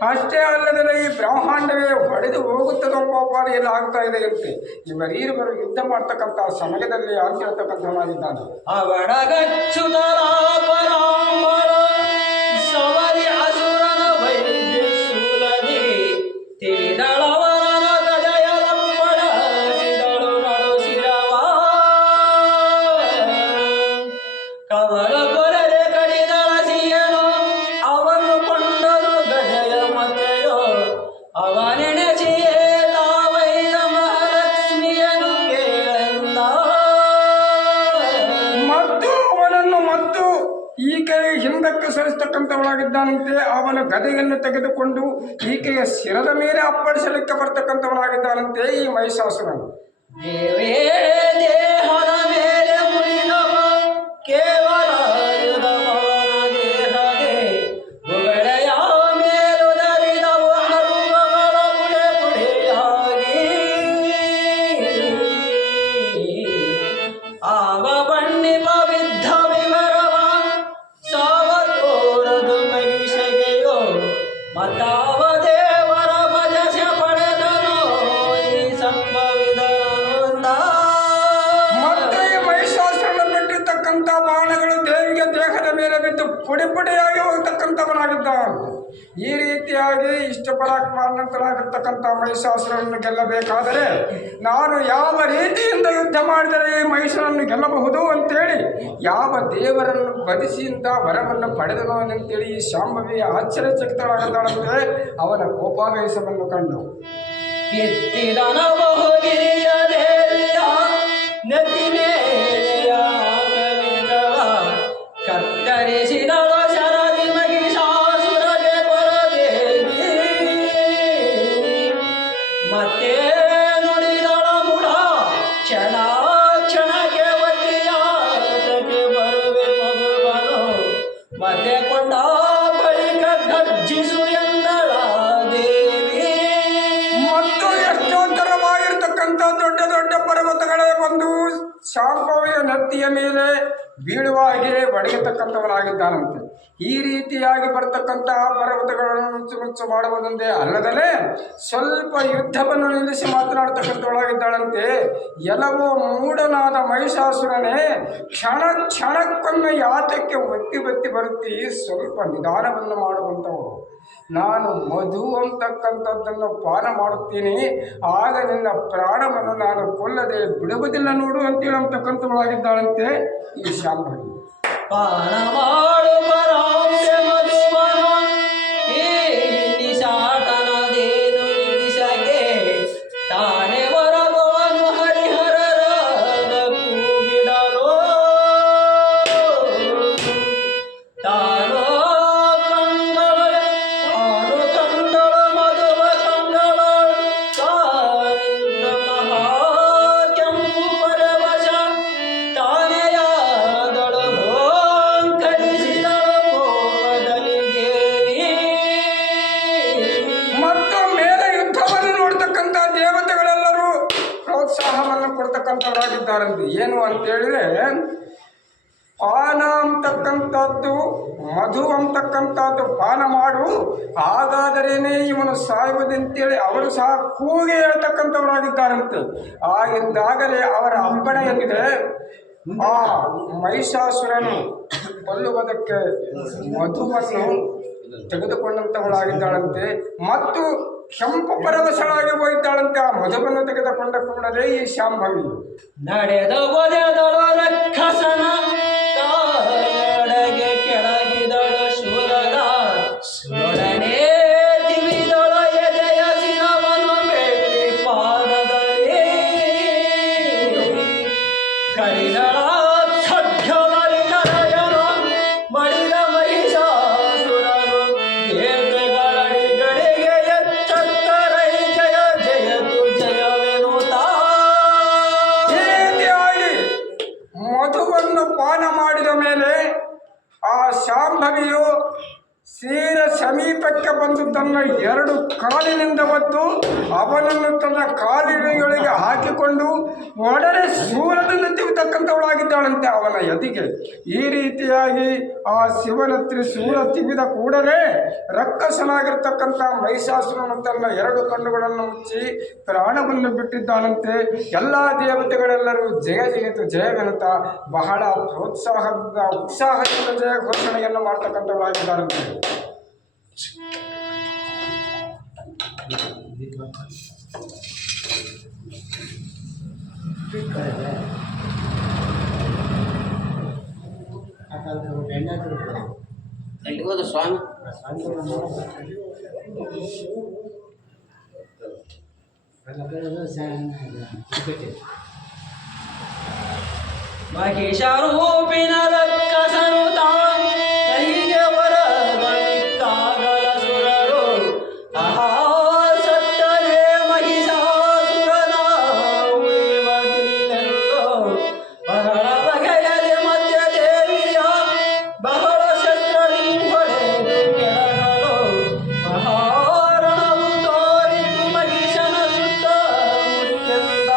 ಅಷ್ಟೇ ಅಲ್ಲದೆ ಈ ಬ್ರಹ್ಮಾಂಡವೇ ಹೊಡೆದು ಹೋಗುತ್ತದೆಂಬ ಪಾಡಿಯಲ್ಲಿ ಆಗ್ತಾ ಇದೆಯಂತೆ. ಇವರೀರುವರು ಯುದ್ಧ ಮಾಡ್ತಕ್ಕಂಥ ಸಮಯದಲ್ಲಿ ಆಗಿರತಕ್ಕಂಥವನಾಗಿದ್ದಾನೆ. ಅವಡಗಚ್ಚುತಲ ಪರಾಂಬರ ಸವರಿ ಅಸುರನ ವೈದ್ಯ ಶೂಲದಿ ತಿಳಿದಳವರನ ಗಜಯಲಪ್ಪಡಿದಳು ನಡುಸಿರವ ಕವಲ ಕೊರರೆ ಕಡಿದಳ ಸಿಯನು ಅವನು ಕೊಂಡರು ಗಜಯ ಮತೆಯೋ ಅವನೆಣಸಿಯೇ ತಾವೈದ ಮಹಾಲಕ್ಷ್ಮಿಯನು ಕೇಳೆಂದ. ಮತ್ತು ಈಕೆಯ ಹಿಂದಕ್ಕೆ ಸರಿಸ್ತಕ್ಕಂಥವನಾಗಿದ್ದಾನಂತೆ. ಅವನ ಗದೆಯನ್ನು ತೆಗೆದುಕೊಂಡು ಈಕೆಯ ಶಿರದ ಮೇಲೆ ಅಪ್ಪಳಿಸಲಿಕ್ಕೆ ಬರ್ತಕ್ಕಂಥವನಾಗಿದ್ದಾನಂತೆ ಈ ಮಹಿಷಾಸುರನು. ದೇವೇ ದೇಹದ ಮೇಲೆ ಮುರಿದವ ಕೇವಲ ಯುಧಭವನ ದೇಹಗೆ ಬುಗಡೆಯ ಮೇಲುದರಿದವು ಹರುವಗಳ ಪುಡೆ ಪುಡೆಯಾಗಿ ಆವ ಬಣ್ಣಿಪ ಬಿದ್ದ ವಿವರವ ಸಾವ ತೋರದು ಮಹಿಷಗೆಯೋ ಮತಾವ ದೇವರ ಭಜಸ ಪಡೆದನೋ ಈ ಸಂಭವಿದನೊಂದ. ಮತ್ತೆ ಈ ಮಹಿಷಾಸುರನ ಬಿಟ್ಟಿರ್ತಕ್ಕಂಥ ಬಾಣಗಳು ದೇವಿಗೆ ದೇಹದ ಮೇಲೆ ಬಿದ್ದು ಪುಡಿ ಪುಡಿಯಾಗಿ ಹೋಗ್ತಕ್ಕಂಥವನಾಗಿದ್ದಾನೆ. ಈ ರೀತಿಯಾಗಿ ಇಷ್ಟ ಪರಾಕ್ರಮಾನ್ವಿತನಾಗಿರ್ತಕ್ಕಂಥ ಮಹಿಷಾಸುರನನ್ನು ಗೆಲ್ಲಬೇಕಾದರೆ ನಾನು ಯಾವ ರೀತಿಯಿಂದ ಯುದ್ಧ ಮಾಡಿದರೆ ಈ ಮಹಿಷನನ್ನು ಗೆಲ್ಲಬಹುದು ಅಂತೇಳಿ ಯಾವ ದೇವರನ್ನು ಬದಿಸಿಯಿಂದ ವರವನ್ನು ಪಡೆದನು ಅಂತೇಳಿ ಈ ಶಾಂಭವಿಯ ಆಶ್ಚರ್ಯಚಕಿತರಾಗಿದ್ದಾಳಂತೆ ಅವನ ಕೋಪಾವೇಶವನ್ನು ಕಂಡು. ಕಿತ್ತಿದನ ಬಹುಗಿರಿಯ ದೇವಿಯ ನೆತ್ತಿ ಮೇಲೆಯ ಕಲಿಕವ ಕತ್ತರಿಸಿದಳ ಶರದಿ ಮಹಿಷಾಸುರಗೆ ಪರದೇವಿ ಮತ್ತೆ ನುಡಿದಳ ಮುಡ ಕ್ಷಣ ಕ್ಷಣಕ್ಕೆ ಒತ್ತಿಯಾಟಕ್ಕೆ ಬರುವೆ ಮಗುವನು ಮತ್ತೆ ಕೊಂಡ ಬಳಿಕ ಗರ್ಜಿಸು ಎಂದಳ ದೇವಿ. ಮತ್ತು ಎಷ್ಟೋತ್ತರವಾಗಿರ್ತಕ್ಕಂಥ ದೊಡ್ಡ ದೊಡ್ಡ ಪರ್ವತಗಳೇ ಬಂದು ಶಾಂಭವಿಯ ನತ್ತಿಯ ಮೇಲೆ ಬೀಳುವ ಹಾಗೆ ಒಡೆಯತಕ್ಕಂಥವನಾಗಿದ್ದಾನಂತೆ. ಈ ರೀತಿಯಾಗಿ ಬರ್ತಕ್ಕಂತಹ ಪರ್ವತಗಳನ್ನು ನುಚ್ಚು ಮಾಡುವುದೊಂದೇ ಅಲ್ಲದಲೇ ಸ್ವಲ್ಪ ಯುದ್ಧವನ್ನು ನಿಲ್ಲಿಸಿ ಮಾತನಾಡ್ತಕ್ಕಂಥವಳಾಗಿದ್ದಾಳಂತೆ. ಎಲ್ಲವೋ ಮೂಢನಾದ ಮಹಿಷಾಸುರನೇ, ಕ್ಷಣಕ್ಕೊಮ್ಮೆ ಯಾತಕ್ಕೆ ಒತ್ತಿ ಬತ್ತಿ ಬರುತ್ತಿ, ಸ್ವಲ್ಪ ನಿಧಾನವನ್ನು ಮಾಡುವಂಥವು. ನಾನು ಮಧು ಅಂತಕ್ಕಂಥದ್ದನ್ನು ಪಾನ ಮಾಡುತ್ತೀನಿ, ಆಗ ನಿನ್ನ ಪ್ರಾಣವನ್ನು ನಾನು ಕೊಲ್ಲದೆ ಬಿಡುವುದಿಲ್ಲ ನೋಡು ಅಂತೇಳಿ ಅಂತಕ್ಕಂಥವಳಾಗಿದ್ದಾಳಂತೆ ಈ ಶಾಂಭವಿ. ಪಾನ ಮಾಡು ಪರಾಂಬೆ ಮಧುವನ ಈ ನಿಶಾಟನದೇನು ನಿಮಿಷಕ್ಕೆ ತಾನೇ ಹೊರಗುವನು ಹರಿಹರರ ಕೂಗಿಡಲು ತಾನು ಕಂಡಳ ಮಧುವ ಕಂಡಳ ತಾನಿಂದ ಮಹಾ ಕೆಂಪು ಪರವಶ ತಾನೆಯಾದಳು ಕಳಿಸಿದಳು ಕೋಪದಲ್ಲಿ ದೇವಿ. ಮತ್ತು ಮೇಲೆ ಯುದ್ಧವನ್ನು ನೋಡ್ತಕ್ಕಂಥ ದೇವತೆಗಳೆಲ್ಲರೂ ಪ್ರೋತ್ಸಾಹವನ್ನು ಕೊಡ್ತಕ್ಕಂಥವರಾಗಿದ್ದಾರಂತೆ. ಏನು ಅಂತೇಳಿದ್ರೆ ಪಾನ ಅಂತಕ್ಕಂಥದ್ದು ಮಧು ಅಂತಕ್ಕಂಥದ್ದು ಪಾನ ಮಾಡು, ಹಾಗಾದರೇನೆ ಇವನು ಸಾಯುವುದಂತೇಳಿ ಅವರು ಸಹ ಕೂಗಿ ಹೇಳ್ತಕ್ಕಂಥವರಾಗಿದ್ದಾರಂತೆ. ಆಗಿದ್ದಾಗಲೇ ಅವರ ಅಪ್ಪಣೆಯಲ್ಲಿದೆ ಆ ಮಹಿಷಾಸುರನು ಕೊಲ್ಲುವುದಕ್ಕೆ ಮಧುವನ್ನು ತೆಗೆದುಕೊಂಡಂಥವಳಾಗಿದ್ದಾಳಂತೆ. ಮತ್ತು ಕೆಂಪು ಪರವಶಳಾಗಿ ಹೋಗಿದ್ದಾಳಂತೆ. ಆ ಮಧುವನ್ನು ತೆಗೆದುಕೊಂಡ ಕೂಡಲೇ ಈ ಶಾಂಭವಿ ನಡೆದ ಒದೆದಳು ರಕ್ಕಸನ ಕಾಡಗೆ ಕೆಳಗಿದಳು ಶೂರದ ಒಡನೆ ತಿವಿದಳು ಎದೆಯ ಶಿರವನು ಬೆಳ್ಳಿ ಪಾದದಲ್ಲಿ ಕರಿದಳ ಖಡ್ಗದಲ್ಲಿ ನರಯನು ಮಡಿದ ಮಹಿಷಾಸುರನು ದೇವತೆಗಳಡಿಗಳಿಗೆ ಎಚ್ಚತ್ತರೈ ಜಯ ಜಯತು ಜಯವೆನುತಾ. ಈ ರೀತಿಯಾಗಿ ಮಧುವನ್ನು ಪಾನ ಮಾಡಿದ ಮೇಲೆ ಆ ಶಾಂಭವಿಯು ಸೀರ ಸಮೀಪಕ್ಕೆ ಬಂದು ತನ್ನ ಎರಡು ಕಾಲಿನಿಂದ ಒದ್ದು ಅವನನ್ನು ತನ್ನ ಕಾಲಿನೊಳಗೆ ಹಾಕಿಕೊಂಡು ಒಡನೆ ಸೂರದಿಂದ ತಿವಿತಕ್ಕಂಥವಳಾಗಿದ್ದಾಳಂತೆ ಅವನ ಎದಿಗೆ. ಈ ರೀತಿಯಾಗಿ ಆ ಶಿವನ ತ್ರಿಶೂಲ ತಿವಿದ ಕೂಡಲೇ ರಕ್ಕಸನಾಗಿರ್ತಕ್ಕಂಥ ಮಹಿಷಾಸುರನು ತನ್ನ ಎರಡು ಕಣ್ಣುಗಳನ್ನು ಮುಚ್ಚಿ ಪ್ರಾಣವನ್ನು ಬಿಟ್ಟಿದ್ದಾನಂತೆ. ಎಲ್ಲ ದೇವತೆಗಳೆಲ್ಲರೂ ಜಯ ಜಯಿತು ಜಯವೆನುತ ಬಹಳ ಉತ್ಸಾಹದಿಂದ ಜಯ ಘೋಷಣೆಯನ್ನು ಮಾಡ್ತಕ್ಕಂಥವರಾಗಿದ್ದಾರಂತೆ. ಎಲ್ಲಿ ಹೋದ ಸ್ವಾಮಿ? ಮಹಿಷರೂಪಿನ ರಕ್ಕಸನು ಕೈಗೆ ವರಗಳಿಕ್ಕಾಗಲ ಸುರರು ಆಹಾ ಸತ್ತನೆ ಮಹಿಷಾಸುರನ ಉಳಿವದಿಲ್ಲೆಂದು ಬಹಳ ಬಗೆಯದೆ ಮಧ್ಯ ದೇವಿಯ ಬಹಳ ಶಸ್ತ್ರದಿಂದೊಡೆ ಕೆಳಗಲು ಮಹಾರಣವು ತೋರಿತು ಮಹಿಷನ ಸುತ್ತ ಮುಖ್ಯಂದ.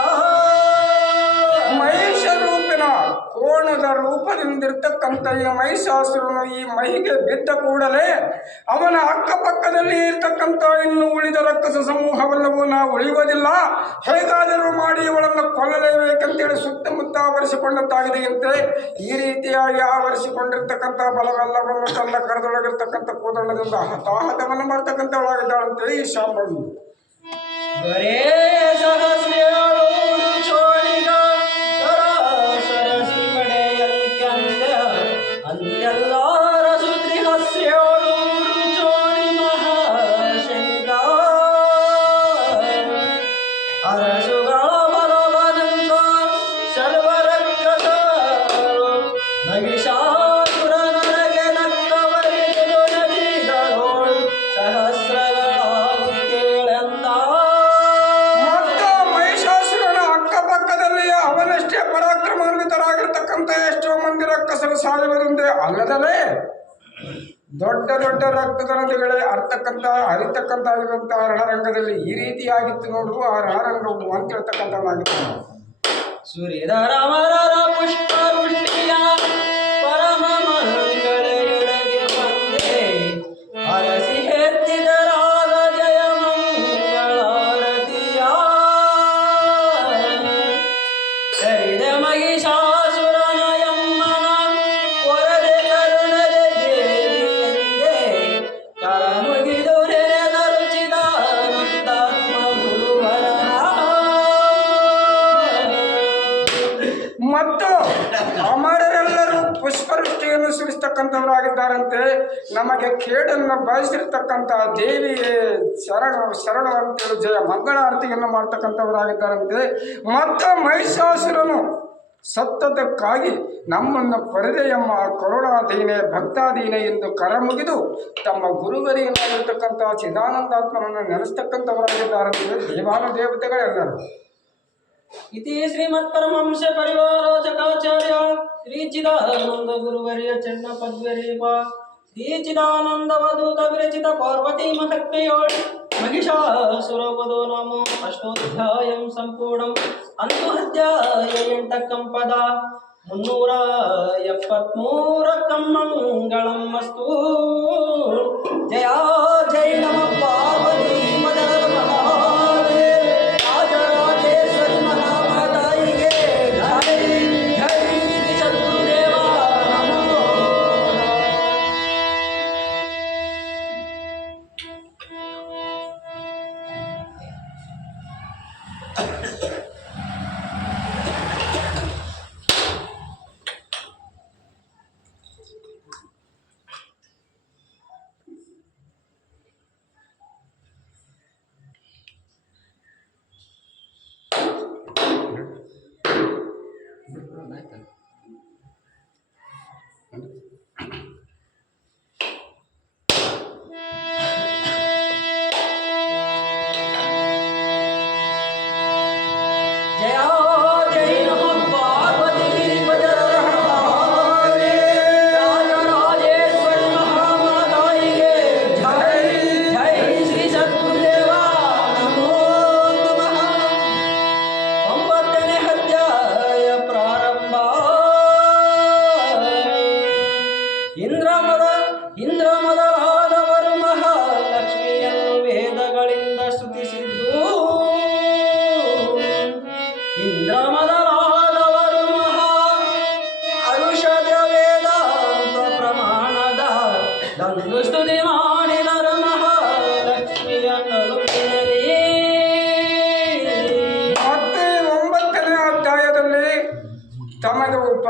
ಮಹಿಷ ರೂಪಿನ ಕೋಣದ ರೂಪದಿಂದಿರ್ತಕ್ಕಂಥ ಈ ಮಹಿಷಾಸುರನು ಈ ಮಹಿಗೆ ಬಿದ್ದ ಕೂಡಲೇ ಅವನ ಅಕ್ಕಪಕ್ಕದಲ್ಲಿ ಇರ್ತಕ್ಕಂಥ ಇನ್ನು ಉಳಿದ ರಕ್ಕಸ ಸಮೂಹವೆಲ್ಲವೂ ನಾವು ಉಳಿಯುವುದಿಲ್ಲ, ಹೇಗಾದರೂ ಮಾಡಿ ಇವಳನ್ನು ಕೊಲ್ಲಲೇಬೇಕಂತೇಳಿ ಸುತ್ತಮುತ್ತ ಆವರಿಸಿಕೊಂಡಂತಾಗಿದೆಯಂತೆ. ಈ ರೀತಿಯಾಗಿ ಆವರಿಸಿಕೊಂಡಿರ್ತಕ್ಕಂಥ ಬಲವೆಲ್ಲವನ್ನು ತನ್ನ ಕರದೊಳಗಿರ್ತಕ್ಕಂಥ ಕೂದಲದಿಂದ ಹತಾಹತವನ್ನು ಮಾಡ್ತಕ್ಕಂಥವಳಾಗಿದ್ದಾಳಂತೆ ಈ ಶಾಂಭವಿ. ಬರೇ ಸಹಸ್ರೇಳು ಚೋಳಿಗ ಸರಸಿ ಪಡೆಯಲ್ಕೆಂದ ಅಂದೆಲ್ಲಾರ ಸುದ್ರಿ ಹಸ್ರೇಳು ಚೋಳಿ ಮಹಾಶಂಕ ಅರಸುಗಳ ಬಲವನಂದ ಸರ್ವರಕ್ಕಸರು ಮಹಿಷಾಸುರ ನನಗೆ ನಕ್ಕವರಿದು ನದಿಗಳೋಳು ಸಹಸ್ರಗಳಾಗಿ ಕೇಳೆಂದ. ಮತ್ತು ಮಹಿಷಾಸುರನ ಅಕ್ಕಪಕ್ಕದಲ್ಲಿ ಅವನಷ್ಟೇ ಪರಾಕ್ರಮಾನ್ವಿತರಾಗಿರ್ತಕ್ಕಂಥ ಎಷ್ಟೋ ಮಂದಿ ರಕ್ಕಸರು ಸಾಯುವುದೊಂದೇ ಅಲ್ಲದಲೇ ದೊಡ್ಡ ದೊಡ್ಡ ರಕ್ತದ ನದಿಗಳೇ ಹರಿತಕ್ಕಂಥ ರಣರಂಗದಲ್ಲಿ ಈ ರೀತಿಯಾಗಿತ್ತು ನೋಡು ಆ ರಣರಂಗವು ಅಂತ ಹೇಳ್ತಕ್ಕಂಥದ್ದಾಗಿತ್ತು. ಸುರಿದರ ಮರರ ಪುಷ್ಪವೃಷ್ಟಿಯ ಪರಮ ಮಂಗಳೆಡೆಗೆ ಬಂದೆ ಅರಸಿ ಹೆತ್ತಿದರಾಗ ಜಯ ಮಂಗಳಾರತಿಯ ಕರಿದ ಮಹಿಷಾಸುರನ ಯಮ್ಮನ ಕೊರದೆ ಕರುಣದೆ ದೇವಿ ಎಂದೆ ಕರ ಮುಗಿದು ನೆನೆದರು ಚಿದಾನಂದಾತ್ಮ ಗುರುವರನ. ಮತ್ತು ಅಮರರೆಲ್ಲರೂ ಪುಷ್ಪವೃಷ್ಟಿಯನ್ನು ಸುರಿಸ್ತಕ್ಕಂಥವರಾಗಿದ್ದಾರಂತೆ. ನಮಗೆ ಕೇಡನ್ನು ಬಯಸಿರ್ತಕ್ಕಂಥ ದೇವಿಯೇ ಶರಣು ಅಂತೇಳಿ ಜಯ ಮಂಗಳಾರತಿಯನ್ನು ಮಾಡ್ತಕ್ಕಂಥವರಾಗಿದ್ದಾರಂತೆ. ಮತ್ತು ಮಹಿಷಾಸುರನು ಸತ್ತದಕ್ಕಾಗಿ ನಮ್ಮನ್ನು ಪರದೆಯಮ್ಮ ಕರುಣಾಧೀನೆ ಭಕ್ತಾಧೀನೆ ಎಂದು ಕರ ಮುಗಿದು ತಮ್ಮ ಗುರುವರಿಯನ್ನಾಗಿರ್ತಕ್ಕಂಥ ಚಿದಾನಂದಾತ್ಮನನ್ನು ನೆನೆಸ್ತಕ್ಕಂಥವರಾಗಿದ್ದಾರಂತೆ ದೇವಾನುದೇವತೆಗಳೆಲ್ಲರೂ. इति श्रीमत्परमहंस परिवारोचकाचार्य श्री चिदानंद गुरुवर्य चरण पद्मरेवा श्री चिदानंद वधूत विरचित पार्वती महत्म्योळ್ महिषासुरवधो नामो अष्टोध्यायं संपूर्णम् अंतु अध्याय 8 कंपद 373 मंगलम् अस्तु. जय जय नमः पार्वती मदन महादेव राजराजेश्वरी महामाताइगे जय जय सद्गुरुदेवा नमो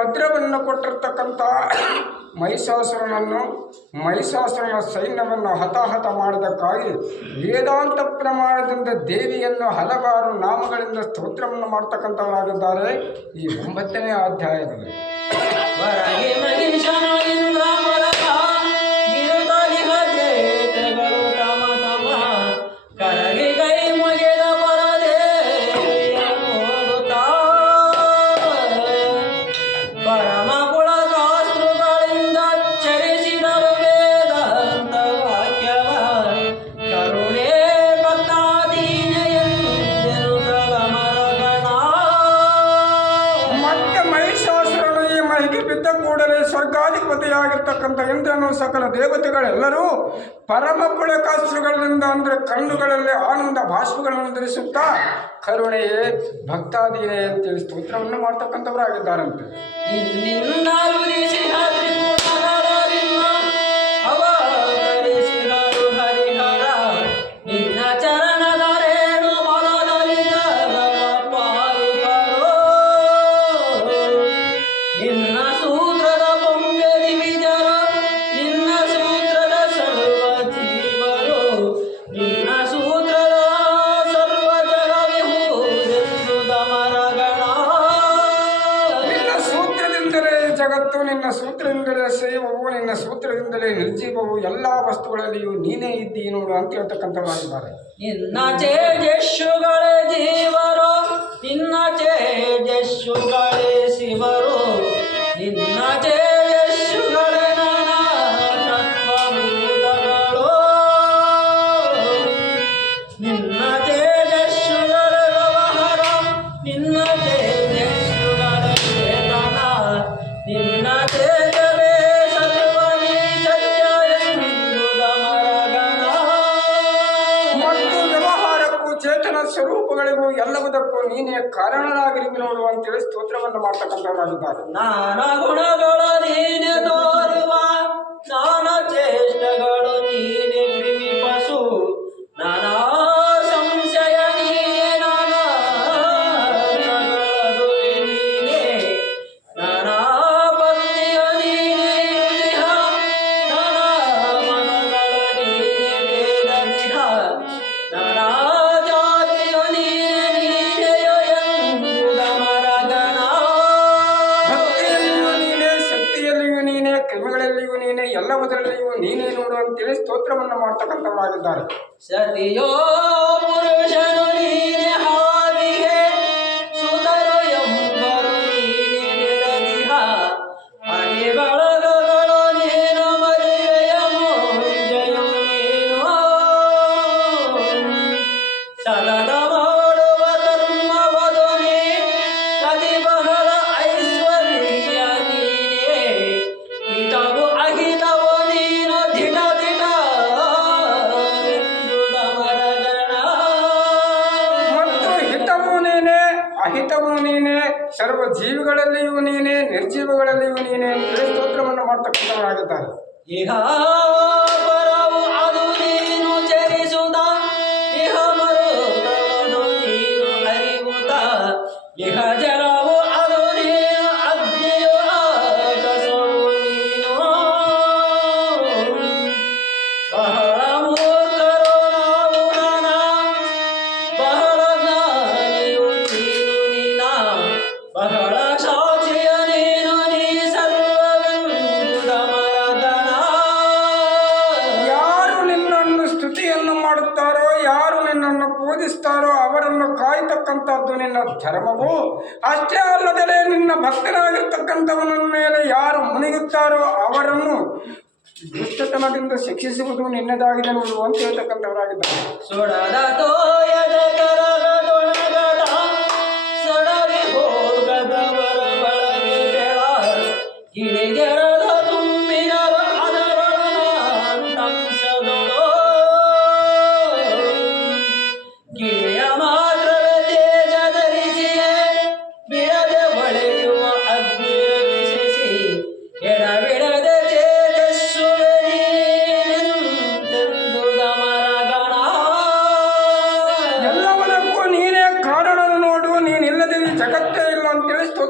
ವಜ್ರವನ್ನು ಕೊಟ್ಟಿರ್ತಕ್ಕಂಥ ಮಹಿಷಾಸುರನ ಸೈನ್ಯವನ್ನು ಹತಾಹತ ಮಾಡಿದಕ್ಕಾಗಿ ವೇದಾಂತ ಪ್ರಮಾಣದಿಂದ ದೇವಿಯನ್ನು ಹಲವಾರು ನಾಮಗಳಿಂದ ಸ್ತೋತ್ರವನ್ನು ಮಾಡ್ತಕ್ಕಂಥವರಾಗಿದ್ದಾರೆ ಈ 9ನೇ ಅಧ್ಯಾಯದಲ್ಲಿ. ಸ್ವರ್ಗಾಧಿಪತಿಯಾಗಿರ್ತಕ್ಕಂಥ ಇಂದ್ರನು ಸಕಲ ದೇವತೆಗಳೆಲ್ಲರೂ ಪರಮ ಪುಳಕಾಸ್ತ್ರಗಳಿಂದ ಅಂದರೆ ಕಣ್ಣುಗಳಲ್ಲಿ ಆನಂದ ಭಾಷ್ಪಗಳನ್ನು ಧರಿಸುತ್ತಾ ಕರುಣೆಯೇ ಭಕ್ತಾದೀನೇ ಅಂತೇಳಿ ಸ್ತೋತ್ರವನ್ನು ಮಾಡ್ತಕ್ಕಂಥವರಾಗಿದ್ದಾರಂತೆ. ಜಗತ್ತು ನಿನ್ನ ಸೂತ್ರದಿಂದಲೇ ಸೇವವು, ನಿನ್ನ ಸೂತ್ರದಿಂದಲೇ ನಿರ್ಜೀವವು, ಎಲ್ಲ ವಸ್ತುಗಳಲ್ಲಿಯೂ ನೀನೇ ಇದ್ದೀ ನೋಡು ಅಂತ ಹೇಳ್ತಕ್ಕಂಥವಾಗಿದ್ದಾರೆ. ನಿನ್ನ ತೇಜಸ್ಸುಗಳೇ ಜೀವರು, ನಿನ್ನ ತೇಜಸ್ಸುಗಳೇ ಶಿವರು, ನಿನ್ನ ತೇಜಸ್ಸುಗಳೇ ನಾನಾ ತತ್ವಭೂತಗಳು, ನಿನ್ನ ತೇಜಸ್ಸುಗಳೇ ವ್ಯವಹಾರ, ನಿನ್ನ ತೇಜಸ್ಸುಗಳೇ ಚೇತನ, ನಿನ್ನ ತೇಜವೇ ಸರ್ವನೇ ಸತ್ಯ ಎಂಬುದ ಮರಗಣ. ಮತ್ತು ವ್ಯವಹಾರಕ್ಕೂ ಚೇತನ ಸ್ವರೂಪಗಳಿಗೂ ಎಲ್ಲವುದಕ್ಕೂ ನೀನೇ ಕಾರಣರಾಗಿರಿ ನೋಡು ಅಂತೇಳಿ ಸ್ತೋತ್ರವನ್ನು ಮಾಡ್ತಕ್ಕಂಥವರಾಗಿದ್ದಾರೆ. ನಾನಾ ಗುಣಗಳು ನೀನೆ ತೋರುವ, ನಾನಾ ಚೇಷ್ಟಗಳು ನೀನೆ ಕ್ರಿಮಿ ಪಶು, ನಾನಾ ಸಂಶಯ ನೀನೆ, ನಾನಾ ನೀನೆ, ನಾನಾ ಭಕ್ತಿಯ ನೀನೆ ಯುಧಿಹ, ನಾನಾ ಮನಗಳು ನೀನೆ ವೇದ ದಿಹ, ನಾನಾ ಜಾತಿಯ ನೀನೆಯ ಎಂಬುದ ಮರಗಣ. ಭಕ್ತಿಯಲ್ಲಿಯೂ ನೀನೇ, ಶಕ್ತಿಯಲ್ಲಿಯೂ ನೀನೇ, ಕ್ರಿಮಿಗಳಲ್ಲಿಯೂ ನೀನೇ, ಎಲ್ಲವುದರಲ್ಲಿಯೂ ನೀನೇ ನೋಡು ಅಂತೇಳಿ ಸ್ತೋತ್ರವನ್ನು ಮಾಡ್ತಕ್ಕಂಥವರಾಗಿದ್ದಾರೆ. ಸತಿಯೋ ಪುರುಷನು ನೀನೆ ಹಾವಿಗೆ, ಸುತರು ಎಂಬರು ನೀನೆ ನಿರದಿಹ, ಅನೆ ಬಳಗಗಳು ನೀನು ಮದುವೆಯ ಮೋಜಯು ನೀನು, ಸದದ ಮಾಡುವ ಧರ್ಮವದು ನೀ, ಅತಿ ಬಹಳ ಐಶ್ವರ್ಯ ನೀನೇ, ಹಿತವು ಅಹಿತವು ನೀನು ದಿಟ ದಿಟ ಎಂಬುದ ಮರಗಣ. ಮತ್ತು ಹಿತವೂ ನೀನೇ, ಅಹಿತವೂ ನೀನೇ, ಸರ್ವ ಜೀವಿಗಳಲ್ಲಿಯೂ ನೀನೇ, ನಿರ್ಜೀವಗಳಲ್ಲಿಯೂ ನೀನೇ ಅಂತೇಳಿ ಸ್ತೋತ್ರವನ್ನು ಮಾಡ್ತಕ್ಕಂಥವರಾಗಿದ್ದಾರೆ. ಇಹ ಪರವು ಅದು ನೀನು ಚರಿಸುತ್ತ, ಇಹ ಮರುತವನು ನೀನು ಅರಿವುತ, ಇಹ ಜಲವು ಅದು ನೀನು ಅಗ್ನಿಯು ಆಗಸವು ನೀನು. ಬಹಳ ಮೂರ್ಖರು ನಾವು ನಾನಾ, ಬಹಳ ಜ್ಞಾನಿಯು ನೀನು ನೀನ, ಬಹಳ ಸಾಕ್ಷಿಯ ನೀನು ನೀ ಸರ್ವವೆಂಬುದ ಮರಗಣ. ಯಾರು ನಿನ್ನನ್ನು ಸ್ತುತಿಯನ್ನು ಮಾಡುತ್ತಾರೋ, ಯಾರು ನಿನ್ನನ್ನು ಪೂಜಿಸ್ತಾರೋ ಅವರನ್ನು ಕಾಯ್ತಕ್ಕಂಥದ್ದು ನಿನ್ನ ಧರ್ಮವು. ಅಷ್ಟೇ ಅಲ್ಲದೆ ನಿನ್ನ ಭಕ್ತರಾಗಿರ್ತಕ್ಕಂಥವನ ಮೇಲೆ ಯಾರು ಮುನಿಗುತ್ತಾರೋ ಅವರನ್ನು ದುಷ್ಟತನದಿಂದ ಶಿಕ್ಷಿಸುವುದು ನಿನ್ನದಾಗಿದೆ ನೋಡು ಅಂತ ಹೇಳ್ತಕ್ಕಂಥವರಾಗಿದ್ದಾರೆ. ಸುಡದ ತೋಯದ ಕರಗ ತೊಣಗದ, ಸಡಲಿ ಹೋಗದವರ ಒಳಗೆ ಬೆಳ, ಗಿಳಿಗೆರದ ತುಂಬಿನರ ಅದರೊಳಂಶದೊಳು, ಗಿಳಿಯ ಮಾತ್ರವೇ ತೇಜ ಧರಿಸಿಯೇ ಬಿಡದೆ ಹೊಳೆಯುವ ಅಗ್ನಿ ರವಿಸಿ, ಎಡಬಿಡದೆ ತೇಜಸ್ಸುವೆ ನೀನೆಂದೆಂಬುದ ಮರಗಣ.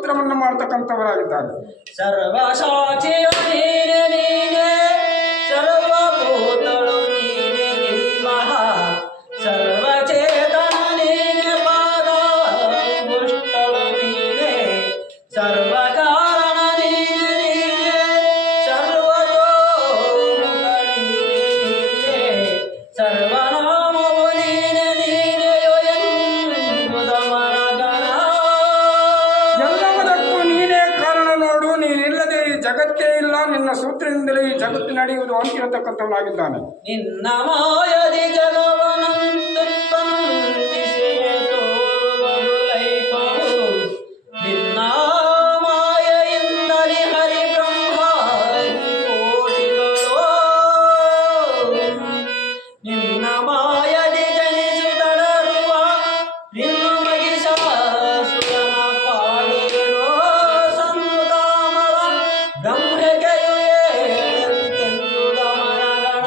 ಸ್ತೋತ್ರವನ್ನು ಮಾಡ್ತಕ್ಕಂಥವರಾಗಿದ್ದಾರೆ. ಸರ್ವಸಾಕ್ಷಿಯು ನೀನೆ ನೀನೆ, ಸರ್ವಭೂತಳು ನೀನೆ ನೀಮಃ, ಸರ್ವಚೇತನ ನೀನೆ, ಪಾದಾಂಗುಷ್ಟಳು ನೀನೆ, ಸರ್ವಕಾರಣ ನೀನೆ ನೀನೆ, ಸರ್ವತೋಮುಖ ನೀನೆ ನೀನೆ, ಸರ್ವನಾಮವು ನೀನೆ ನೀನೆಯೋ ಎಂಬುದ ಮನಗಣ. ಎಲ್ಲದಕ್ಕೂ ನೀನೇ ಕಾರಣ ನೋಡು, ನೀನಿಲ್ಲದೆ ಈ ಜಗತ್ತೇ ಇಲ್ಲ, ನಿನ್ನ ಸೂತ್ರದಿಂದಲೇ ಈ ಜಗತ್ತು ನಡೆಯುವುದು ಅಂತ ಹೇಳ್ತಕ್ಕಂಥವನಾಗಿದ್ದಾನೆ. ನಿನ್ನ ಮಾಯದಿ ಜಗವನಂತನ್ನಿಸೆಯ ತೋರುವುದು ಲೈಪವು, ನಿನ್ನ ಮಾಯೆಯಿಂದಲೇ ಹರಿ ಬ್ರಹ್ಮಾದಿ ಕೋಟಿಗಳು, ನಿನ್ನ ಮಾಯದಿ ಜನಿಸುತ್ತಡರುವ ನಿನ್ನ ಮಹಿಷಾಸುರನ ಪಾಲಿರೋ ಸಂತಾಮರ ಬ್ರಹ್ಮಗೆಯು ಏಳೆಂತೆಂದುದ ಮನಗಣ.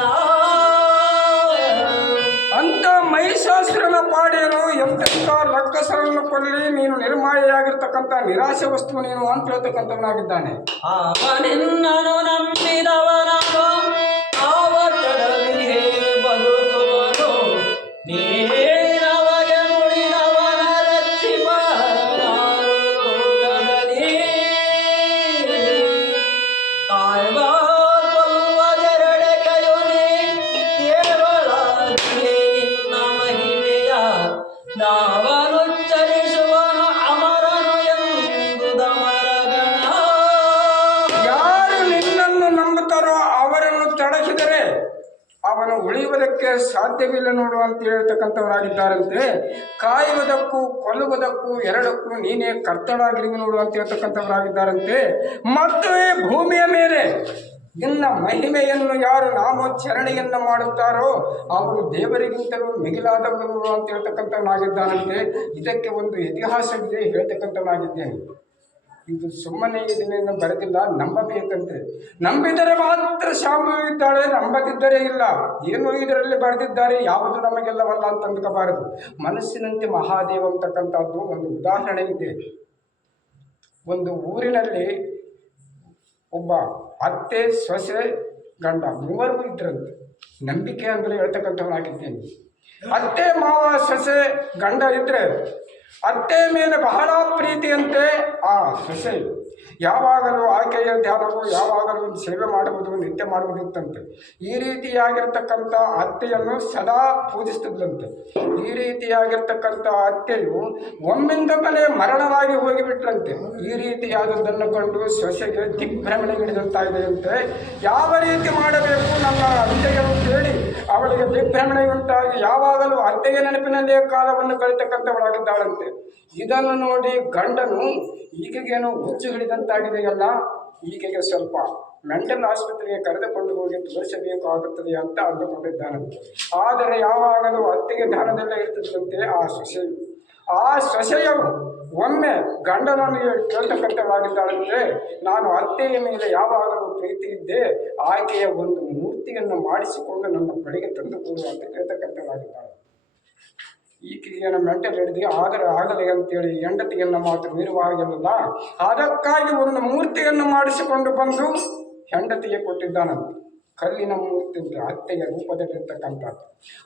ಅಂತ ಮಹಿಷಾಸುರನ ಪಾಡೇನು, ಎಂತೆಂಥ ರಕ್ಕಸರನ್ನು ಕೊಲ್ಲಿ ನೀನು ನಿರ್ಮಾಯಿಯಾಗಿರ್ತಕ್ಕಂಥ ನಿರಾಶೆ ವಸ್ತು ನೀನು ಅಂತ ಹೇಳ್ತಕ್ಕಂಥವನಾಗಿದ್ದಾನೆ. ಅವನಿನ್ನನು ನಂಬಿದವನನು ಆವತ್ತಡವಿಗೆ ಬದುಕುವನು, ನೀನವಗೆ ಮುಡಿದವನ ರಕ್ಷಿಪ ಲೋಕದಲ್ಲಿ. ಕಾಯ್ವ ಕೊಲ್ಲದೆರಡೆ ಕಯುನಿ ದೇವಳಾಗಿಯೇ ನಿನ್ನ ಮಹಿಮೆಯ, ನಾವನುಚ್ಚರಿಸುವನು ಅಮರನು ಎಂಬುದ ಮರಗಣ. ಯಾರು ನಿನ್ನನ್ನು ನಂಬುತ್ತಾರೋ ಅವರನ್ನು ತಡಹಿದರೆ ಅವನು ಉಳಿಯುವುದಕ್ಕೆ ಸಾಧ್ಯವಿಲ್ಲ ನೋಡು ಅಂತ ಹೇಳ್ತಕ್ಕಂಥವರಾಗಿದ್ದಾರಂತೆ. ಕಾಯುವುದಕ್ಕೂ ಕೊಲ್ಲುವುದಕ್ಕೂ ಎರಡಕ್ಕೂ ನೀನೇ ಕರ್ತಳಾಗಿರುವೆ ನೋಡು ಅಂತ ಹೇಳ್ತಕ್ಕಂಥವರಾಗಿದ್ದಾರಂತೆ. ಮತ್ತು ಈ ಭೂಮಿಯ ಮೇಲೆ ನಿನ್ನ ಮಹಿಮೆಯನ್ನು ಯಾರು ನಾಮೋಚ್ಚರಣೆಯನ್ನು ಮಾಡುತ್ತಾರೋ ಅವರು ದೇವರಿಗಿಂತಲೂ ಮಿಗಿಲಾದವರು ಅಂತ ಹೇಳ್ತಕ್ಕಂಥವನಾಗಿದ್ದಾನಂತೆ. ಇದಕ್ಕೆ ಒಂದು ಇತಿಹಾಸವಿದೆ, ಹೇಳ್ತಕ್ಕಂಥವನಾಗಿದ್ದೇನೆ. ಇದು ಸುಮ್ಮನೆ ಇದನ್ನೇನು ಬರೆದಿಲ್ಲ, ನಂಬಬೇಕಂತೆ. ನಂಬಿದರೆ ಮಾತ್ರ ಶಾಂಭವಿ ಇದ್ದಾಳೆ, ನಂಬದಿದ್ದರೆ ಇಲ್ಲ. ಏನು ಇದರಲ್ಲಿ ಬರೆದಿದ್ದಾರೆ, ಯಾವುದು ನಮಗೆಲ್ಲವಲ್ಲ ಅಂತ ಅಂದ್ಕೋಬಾರದು. ಮನಸ್ಸಿನಂತೆ ಮಹಾದೇವ ಅಂತಕ್ಕಂಥದ್ದು ಒಂದು ಉದಾಹರಣೆ ಇದೆ. ಒಂದು ಊರಿನಲ್ಲಿ ಒಬ್ಬ ಅತ್ತೆ, ಸೊಸೆ, ಗಂಡ ಮೂವರಿಗೂ ಇದ್ರಂತೆ. ನಂಬಿಕೆ ಅಂದರೆ ಹೇಳ್ತಕ್ಕಂಥವನಾಗಿದ್ದೇನೆ. ಅತ್ತೆ, ಮಾವ, ಸೊಸೆ, ಗಂಡ ಇದ್ದರೆ ಅತ್ತೆ ಮೇಲೆ ಬಹಳ ಪ್ರೀತಿಯಂತೆ ಆ ಸೊಸೆ ಯಾವಾಗಲೂ ಆಕೆಯ ಧ್ಯಾನವು, ಯಾವಾಗಲೂ ಸೇವೆ ಮಾಡುವುದು, ನಿತ್ಯ ಮಾಡುವುದಿತ್ತಂತೆ. ಈ ರೀತಿಯಾಗಿರ್ತಕ್ಕಂಥ ಅತ್ತೆಯನ್ನು ಸದಾ ಪೂಜಿಸ್ತಿದ್ದಂತೆ. ಈ ರೀತಿಯಾಗಿರ್ತಕ್ಕಂಥ ಅತ್ತೆಯು ಒಮ್ಮಿಂದೊಮ್ಮೆ ಮರಣವಾಗಿ ಹೋಗಿಬಿಟ್ರಂತೆ. ಈ ರೀತಿಯಾದದ್ದನ್ನು ಕಂಡು ಸೊಸೆಗೆ ದಿಗ್ಭ್ರಮಣೆ ಹಿಡಿದಂತಾಗಿದೆಯಂತೆ. ಯಾವ ರೀತಿ ಮಾಡಬೇಕು ನನ್ನ ಅತ್ತೆಯನ್ನು ಕೇಳಿ ಅವಳಿಗೆ ದಿಗ್ಭ್ರಮಣೆ ಉಂಟಾಗಿ ಯಾವಾಗಲೂ ಅತ್ತೆಯ ನೆನಪಿನಲ್ಲೇ ಕಾಲವನ್ನು ಕಳಿತಕ್ಕಂಥವಳಾಗಿದ್ದಾಳಂತೆ. ಇದನ್ನು ನೋಡಿ ಗಂಡನು ಈಕೆಗೇನು ಹುಚ್ಚು ಹಿಡಿದಂತಾಗಿದೆಯಲ್ಲ, ಈಕೆಗೆ ಸ್ವಲ್ಪ ಮೆಂಟಲ್ ಆಸ್ಪತ್ರೆಗೆ ಕರೆದುಕೊಂಡು ಹೋಗಿ ತೋರಿಸಬೇಕಾಗುತ್ತದೆ ಅಂತ ಅಂದುಕೊಂಡಿದ್ದಾನಂತೆ. ಆದರೆ ಯಾವಾಗಲೂ ಅತ್ತೆಗೆ ಧ್ಯಾನದಲ್ಲೇ ಇರ್ತದಂತೆ ಆ ಸೊಸೆಯು ಒಮ್ಮೆ ಗಂಡನನ್ನು ಕೇಳ್ತಕ್ಕಂಥವಾಗಿದ್ದಾಳಂತೆ. ನಾನು ಅತ್ತೆಯ ಮೇಲೆ ಯಾವಾಗಲೂ ಪ್ರೀತಿ ಇದ್ದೆ, ಆಕೆಯ ಒಂದು ಮೂರ್ತಿಯನ್ನು ಮಾಡಿಸಿಕೊಂಡು ನನ್ನ ಬಳಿಗೆ ತಂದುಕೊಡು ಅಂತ ಕೇಳ್ತಕ್ಕಂಥವಾಗಿದ್ದಾಳೆ. ಈಕೆಗೇನು ಮೆಂಟಲ್ ಹಿಡಿದು ಆದರೆ ಆಗಲಿ ಅಂತೇಳಿ ಹೆಂಡತಿಯನ್ನು ಮಾತ್ರ ಮೀರುವಾಗಿಲ್ಲ. ಅದಕ್ಕಾಗಿ ಒಂದು ಮೂರ್ತಿಯನ್ನು ಮಾಡಿಸಿಕೊಂಡು ಬಂದು ಹೆಂಡತಿಗೆ ಕೊಟ್ಟಿದ್ದಾನಂತೆ. ಕಲ್ಲಿನ ಮೂರ್ತಿ ಅತ್ತೆಯ ರೂಪದಲ್ಲಿರ್ತಕ್ಕಂಥದ್ದು.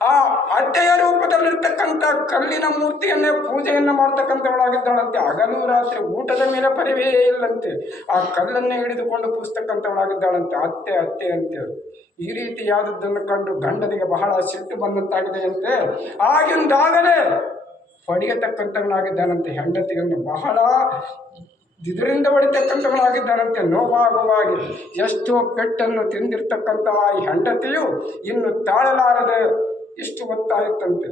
ಆ ಅತ್ತೆಯ ರೂಪದಲ್ಲಿರ್ತಕ್ಕಂಥ ಕಲ್ಲಿನ ಮೂರ್ತಿಯನ್ನೇ ಪೂಜೆಯನ್ನು ಮಾಡ್ತಕ್ಕಂಥವಳಾಗಿದ್ದಾಳಂತೆ. ಹಗಲು ರಾತ್ರಿ ಊಟದ ಮೇಲೆ ಪರಿವೇ ಇಲ್ಲಂತೆ. ಆ ಕಲ್ಲನ್ನೇ ಹಿಡಿದುಕೊಂಡು ಪೂಜಿಸ್ತಕ್ಕಂಥವಳಾಗಿದ್ದಾಳಂತೆ ಅತ್ತೆ ಅತ್ತೆ ಅಂತೇಳಿ. ಈ ರೀತಿಯಾದದ್ದನ್ನು ಕಂಡು ಗಂಡನಿಗೆ ಬಹಳ ಸಿಟ್ಟು ಬಂದಂತಾಗಿದೆಯಂತೆ. ಆಗಿಂದಾಗಲೇ ಹೊಡೆಯತಕ್ಕಂಥವನಾಗಿದ್ದಾನಂತೆ. ಹೆಂಡತಿಯನ್ನು ಬಹಳ ಇದರಿಂದ ಹೊಡಿತಕ್ಕಂಥವನಾಗಿದ್ದಾನಂತೆ. ನೋವಾಗುವಾಗಿ ಎಷ್ಟೋ ಪೆಟ್ಟನ್ನು ತಿಂದಿರ್ತಕ್ಕಂಥ ಈ ಹೆಂಡತಿಯು ಇನ್ನು ತಾಳಲಾರದೆ ಇಷ್ಟು ಹೊತ್ತಾಯಿತಂತೆ.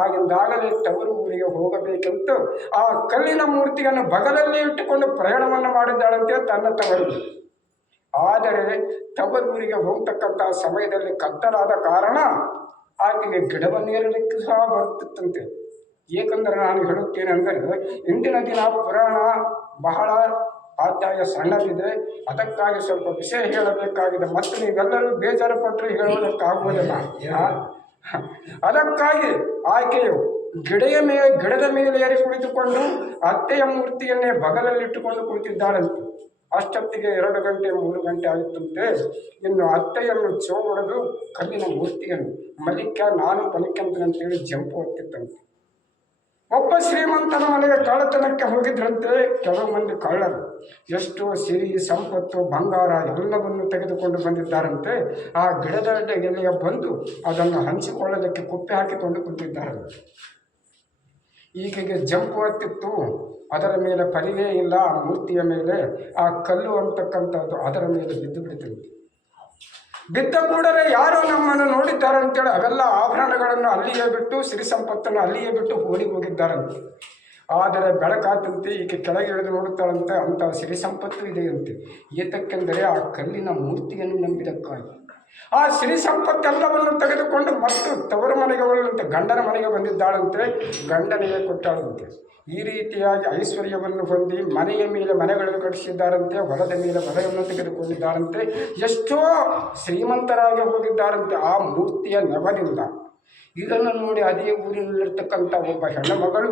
ಆಗಿಂದಾಗಲೇ ತವರು ಊರಿಗೆ ಹೋಗಬೇಕಂತ ಆ ಕಲ್ಲಿನ ಮೂರ್ತಿಯನ್ನು ಬಗಲಲ್ಲಿ ಇಟ್ಟುಕೊಂಡು ಪ್ರಯಾಣವನ್ನು ಮಾಡಿದ್ದಾಳಂತೆ ತನ್ನ ತವರಿಗೆ. ಆದರೆ ತವರೂರಿಗೆ ಹೋಗ್ತಕ್ಕಂಥ ಸಮಯದಲ್ಲಿ ಕತ್ತಲಾದ ಕಾರಣ ಆಕೆಗೆ ಗಿಡವನ್ನೇರಲಿಕ್ಕೆ ಸಹ ಬರುತ್ತಿತ್ತಂತೆ. ಏಕೆಂದರೆ ನಾನು ಹೇಳುತ್ತೇನೆ ಅಂದರೆ ಇಂದಿನ ದಿನ ಪುರಾಣ ಬಹಳ ಅಧ್ಯಾಯ ಸಣ್ಣದಿದೆ, ಅದಕ್ಕಾಗಿ ಸ್ವಲ್ಪ ವಿಷಯ ಹೇಳಬೇಕಾಗಿದೆ. ಮತ್ತು ನೀವೆಲ್ಲರೂ ಬೇಜಾರು ಪಟ್ಟರೆ ಹೇಳುವುದಕ್ಕಾಗುವುದಿಲ್ಲ. ಅದಕ್ಕಾಗಿ ಆಕೆಯು ಗಿಡದ ಮೇಲೆ ಏರಿ ಕುಳಿತುಕೊಂಡು ಅತ್ತೆಯ ಮೂರ್ತಿಯನ್ನೇ ಬಗಲಲ್ಲಿಟ್ಟುಕೊಂಡು ಕುಳಿತಿದ್ದಾಳಂತೆ. ಅಷ್ಟೊತ್ತಿಗೆ 2 ಗಂಟೆ 3 ಗಂಟೆ ಆಗುತ್ತಂತೆ. ಇನ್ನು ಅತ್ತೆಯನ್ನು ಹೊಡೆದು ಕಲ್ಲಿನ ಮೂರ್ತಿಯನ್ನು ಮಲಿಕ್ಯ ನಾನು ಪಲಿಕ್ಯಂತನಂತೇಳಿ ಜಂಪು ಹೊತ್ತಿತ್ತಂತೆ. ಒಬ್ಬ ಶ್ರೀಮಂತನ ಮನೆಗೆ ಕಳ್ಳತನಕ್ಕೆ ಹೋಗಿದ್ರಂತೆ ಕೆಲವು ಮಂದಿ ಕಳ್ಳರು. ಎಷ್ಟೋ ಸಿರಿ ಸಂಪತ್ತು ಬಂಗಾರ ಎಲ್ಲವನ್ನು ತೆಗೆದುಕೊಂಡು ಬಂದಿದ್ದಾರಂತೆ. ಆ ಗಿಡದ ಎಲೆಯ ಬಂದು ಅದನ್ನು ಹಂಚಿಕೊಳ್ಳಲಿಕ್ಕೆ ಕುಪ್ಪೆ ಹಾಕಿಕೊಂಡು ಕುಂತಿದ್ದಾರಂತೆ. ಈಕೆಗೆ ಜಂಪು ಹತ್ತಿತ್ತು. ಅದರ ಮೇಲೆ ಪರಿವೇ ಇಲ್ಲ. ಆ ಮೂರ್ತಿಯ ಮೇಲೆ ಆ ಕಲ್ಲು ಅಂತಕ್ಕಂಥದ್ದು ಅದರ ಮೇಲೆ ಬಿದ್ದು ಬಿಡ್ತಂತೆ. ಬಿದ್ದ ಕೂಡಲೇ ಯಾರೋ ನಮ್ಮನ್ನು ನೋಡಿದ್ದಾರೆ ಅಂತೇಳಿ ಅವೆಲ್ಲ ಆಭರಣಗಳನ್ನು ಅಲ್ಲಿಯೇ ಬಿಟ್ಟು ಸಿರಿ ಸಂಪತ್ತನ್ನು ಅಲ್ಲಿಯೇ ಬಿಟ್ಟು ಓಡಿ ಹೋಗಿದ್ದಾರಂತೆ. ಆದರೆ ಬೆಳಕಾತಂತೆ ಈಕೆ ಕೆಳಗೆ ಇಳಿದು ನೋಡುತ್ತಾಳಂತೆ. ಅಂಥ ಸಿರಿ ಸಂಪತ್ತು ಇದೆಯಂತೆ. ಏತಕ್ಕೆಂದರೆ ಆ ಕಲ್ಲಿನ ಮೂರ್ತಿಯನ್ನು ನಂಬಿದಕ್ಕಾಗಿ. ಆ ಸಿರಿ ಸಂಪತ್ತೆಲ್ಲವನ್ನು ತೆಗೆದುಕೊಂಡು ಮತ್ತು ತವರು ಮನೆಗೆ ಹೋಗಲಂತೆ. ಗಂಡನ ಮನೆಗೆ ಬಂದಿದ್ದಾಳಂತೆ. ಗಂಡನಿಗೆ ಕೊಟ್ಟಾಳಂತೆ. ಈ ರೀತಿಯಾಗಿ ಐಶ್ವರ್ಯವನ್ನು ಹೊಂದಿ ಮನೆಯ ಮೇಲೆ ಮನೆಗಳನ್ನು ಕಟ್ಟಿಸಿದ್ದಾರಂತೆ. ಹೊಲದ ಮೇಲೆ ಹೊಲವನ್ನು ತೆಗೆದುಕೊಂಡಿದ್ದಾರಂತೆ. ಎಷ್ಟೋ ಶ್ರೀಮಂತರಾಗಿ ಹೋಗಿದ್ದಾರಂತೆ ಆ ಮೂರ್ತಿಯ ನೆವದಿಂದ. ಇದನ್ನು ನೋಡಿ ಅದೇ ಊರಿನಲ್ಲಿರ್ತಕ್ಕಂಥ ಒಬ್ಬ ಹೆಣ್ಣು ಮಗಳು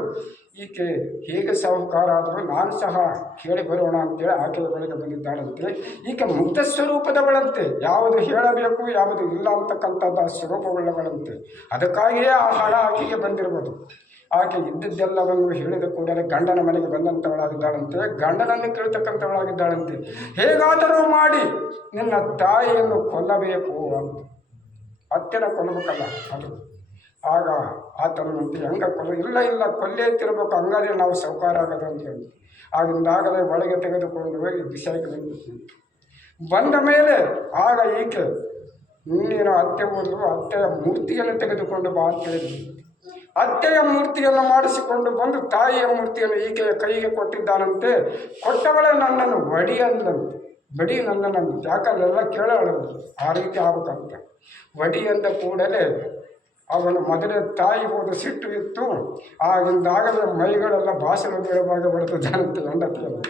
ಈಕೆ ಹೇಗೆ ಸಾಹುಕಾರ ಆದರೂ ನಾನು ಸಹ ಕೇಳಿ ಬರೋಣ ಅಂತೇಳಿ ಆಕೆಯ ಬಳಿಗೆ ಬಂದಿದ್ದಾಳಂತೆ. ಈಕೆ ಮುಗ್ಧ ಸ್ವರೂಪದವಳಂತೆ. ಯಾವುದು ಹೇಳಬೇಕು ಯಾವುದು ಇಲ್ಲ ಅಂತಕ್ಕಂಥದ್ದು ಆ ಸ್ವರೂಪವುಳ್ಳವಳಂತೆ. ಅದಕ್ಕಾಗಿಯೇ ಆ ಹಣ ಆಕೆಗೆ ಬಂದಿರ್ಬೋದು. ಆಕೆ ಇದ್ದದ್ದೆಲ್ಲವನ್ನು ಹೇಳಿದ ಕೂಡಲೇ ಗಂಡನ ಮನೆಗೆ ಬಂದಂಥವಳಾಗಿದ್ದಾಳಂತೆ. ಗಂಡನನ್ನು ಕೇಳ್ತಕ್ಕಂಥವಳಾಗಿದ್ದಾಳಂತೆ. ಹೇಗಾದರೂ ಮಾಡಿ ನಿನ್ನ ತಾಯಿಯನ್ನು ಕೊಲ್ಲಬೇಕು ಅಂತ. ಅತ್ತೆನ ಕೊಲ್ಲಬೇಕಲ್ಲ ಅದು. ಆಗ ಆತನಂತೆ ಹೆಂಗ ಇಲ್ಲ ಕೊಲ್ಲೇ ತಿರ್ಬೇಕು, ಹಂಗಾದ್ರೆ ನಾವು ಸೌಕಾರ ಆಗೋದು ಅಂತೇಳಿ. ಆಗಿಂದಾಗಲೇ ಒಳಗೆ ತೆಗೆದುಕೊಂಡು ಹೋಗಿ ಬಿಸಾಕಿ ಬಂದ ಮೇಲೆ ಆಗ ಈಕೆ ನೀನು ಅತ್ತೆ ಬಂದು ಅತ್ತೆಯ ಮೂರ್ತಿಯನ್ನು ತೆಗೆದುಕೊಂಡು ಬಾ ಅಂತೇಳಿ ಅತ್ತೆಯ ಮೂರ್ತಿಯನ್ನು ಮಾಡಿಸಿಕೊಂಡು ಬಂದು ತಾಯಿಯ ಮೂರ್ತಿಯನ್ನು ಈಕೆಯ ಕೈಗೆ ಕೊಟ್ಟಿದ್ದಾನಂತೆ. ಕೊಟ್ಟವಳೆ ನನ್ನನ್ನು ಬಡಿ ನನ್ನನ್ನು ಯಾಕಲ್ಲೆಲ್ಲ ಕೇಳೋಳು. ಆ ರೀತಿ ಆಗ್ಬೇಕಂತ ವಡಿ ಅಂದ ಕೂಡಲೇ ಅವನು ಮೊದಲೇ ತಾಯಿ ಹೋದ ಸಿಟ್ಟು ಇತ್ತು. ಆಗಿಂದಾಗಲೇ ಮೈಗಳೆಲ್ಲ ಭಾಷಣ ಬೀಳುವಾಗ ಬರ್ತದಂತೆ ಹೆಂಡತಿಯನ್ನು.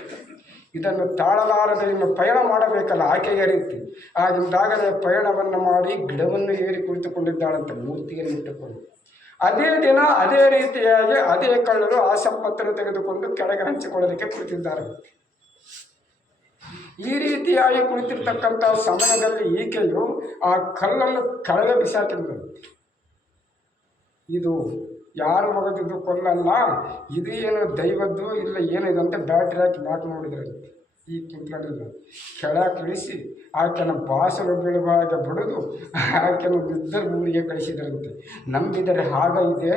ಇದನ್ನು ತಾಳಲಾರದೆ ಇನ್ನು ಪಯಣ ಮಾಡಬೇಕಲ್ಲ ಆಕೆಯ ರೀತಿ. ಆಗಿಂದಾಗಲೇ ಪಯಣವನ್ನು ಮಾಡಿ ಗಿಡವನ್ನು ಏರಿ ಕುಳಿತುಕೊಂಡಿದ್ದಾಳಂತೆ ಮೂರ್ತಿಯನ್ನು ಇಟ್ಟುಕೊಂಡು. ಅದೇ ದಿನ ಅದೇ ರೀತಿಯಾಗಿ ಅದೇ ಕಳ್ಳರು ಆ ಸಂಪತ್ತನ್ನು ತೆಗೆದುಕೊಂಡು ಕೆಳಗೆ ಹಂಚಿಕೊಳ್ಳೋದಕ್ಕೆ ಕುಳಿತಿದ್ದಾರೆ. ಈ ರೀತಿಯಾಗಿ ಕುಳಿತಿರ್ತಕ್ಕಂಥ ಸಮಯದಲ್ಲಿ ಈಕೆಯು ಆ ಕಲ್ಲನ್ನು ಕೆಳಗೆ ಬಿಸಾಕಿದ್ರು. ಇದು ಯಾರು ಒಗೆದಿದ್ದು ಕೊಲ್ಲಲ್ಲ, ಇದು ಏನು ದೈವದ್ದು ಇಲ್ಲ ಏನಿದಂತೆ ಬ್ಯಾಟ್ರಿ ಹಾಕಿ ಮ್ಯಾಕ್ ನೋಡಿದ್ರಂತೆ. ಈ ಕುಂತ್ಕೊಂಡಿಲ್ಲ ಕೆಳಗೆ ಇಳಿಸಿ ಆಕೆನ ಬಾಸಲು ಬೀಳುವಾಗ ಬಿಡೋದು ಆಕೆನ ಬಿದ್ದ ಊರಿಗೆ ಕಳಿಸಿದ್ರಂತೆ. ನಂಬಿದರೆ ಹಾಗ ಇದೆ,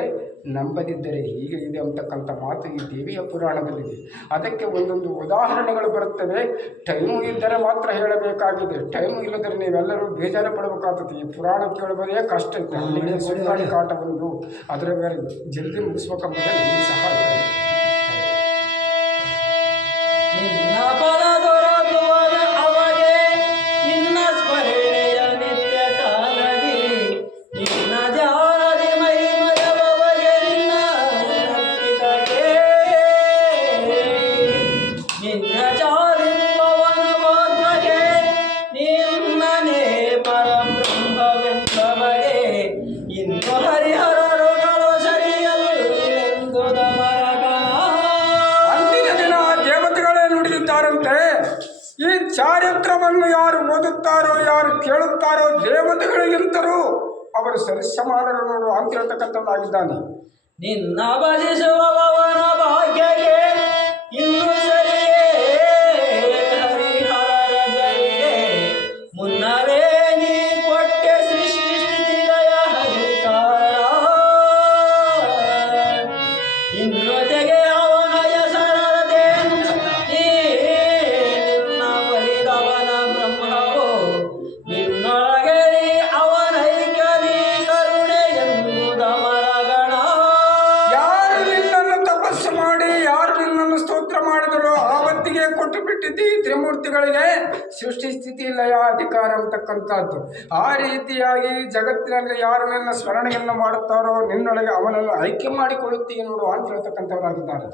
ನಂಬದಿದ್ದರೆ ಹೀಗೆ ಇದೆ ಅಂತಕ್ಕಂಥ ಮಾತು ಈ ದೇವಿಯ ಪುರಾಣದಲ್ಲಿದೆ. ಅದಕ್ಕೆ ಒಂದೊಂದು ಉದಾಹರಣೆಗಳು ಬರುತ್ತವೆ. ಟೈಮು ಇದ್ದರೆ ಮಾತ್ರ ಹೇಳಬೇಕಾಗಿದೆ. ಟೈಮು ಇಲ್ಲದರೆ ನೀವೆಲ್ಲರೂ ಬೇಜಾರು ಪಡಬೇಕಾಗ್ತದೆ. ಈ ಪುರಾಣ ಕೇಳುವುದೇ ಕಷ್ಟ ಇತ್ತು. ಅಲ್ಲಿಗೆ ಸುಂದಾಡಿ ಕಾಟ ಬಂದು ಅದರ ಮೇಲೆ ಜಲ್ದಿ ಮುಗಿಸ್ಬೇಕಂಬುದೇ ನಿಮಗೆ ಸಹ ಈ ಚಾರಿತ್ರವನ್ನು ಯಾರು ಓದುತ್ತಾರೋ ಯಾರು ಕೇಳುತ್ತಾರೋ ದೇವತೆಗಳಿಗಿಂತರೂ ಅವರು ಸರಿಸಮಾನರು ನೋಡು ಅಂತ ಹೇಳ್ತಕ್ಕಂಥದ್ದಾಗಿದ್ದಾನೆ. ನಿನ್ನ ಭಜಿಸುವವನ ಭಾಗ್ಯಕ್ಕೆ ಇನ್ನು ಸರಿಯೇ ಹರಿಹರ ಜರಿಗೆ ಮುನ್ನವೇ ನೀ ಕೊಟ್ಟೆ ಸೃಷ್ಟಿ ಸ್ಥಿತಿಲಯ ಹರಿಕಾರ ಇನ್ನು ತೆಗೆ ಅವನ ಹೆಸರದೆ ನಿನ್ನ ಬಲಿದವನ ಬ್ರಹ್ಮವೋ ನಿನ್ನೊಳಗೆ ಅವನೈಕ್ಯ ನೀ ಕರುಣೆ ಎಂಬುದ ಮರಗಣ. ಯಾರು ನಿನ್ನನ್ನು ತಪಸ್ಸು ಮಾಡಿ ಯಾರು ನಿನ್ನನ್ನು ಸ್ತೋತ್ರ ಮಾಡಿದರೋ ಆವತ್ತಿಗೆ ಕೊಟ್ಟು ಬಿಟ್ಟಿದ್ದಿ ತ್ರಿಮೂರ್ತಿಗಳಿಗೆ ಸೃಷ್ಟಿ ಸ್ಥಿತಿ ಲಯ ಅಧಿಕಾರ ಅಂತಕ್ಕಂಥದ್ದು. ಆ ರೀತಿಯಾಗಿ ಜಗತ್ತಿನಲ್ಲಿ ಯಾರು ನಿನ್ನ ಸ್ಮರಣೆಯನ್ನು ಮಾಡುತ್ತಾರೋ ನಿನ್ನೊಳಗೆ ಅವನನ್ನು ಐಕ್ಯ ಮಾಡಿಕೊಳ್ಳುತ್ತೀಯ ನೋಡು ಅಂತ ಹೇಳ್ತಕ್ಕಂಥವರಾಗಿದ್ದಾರೆ.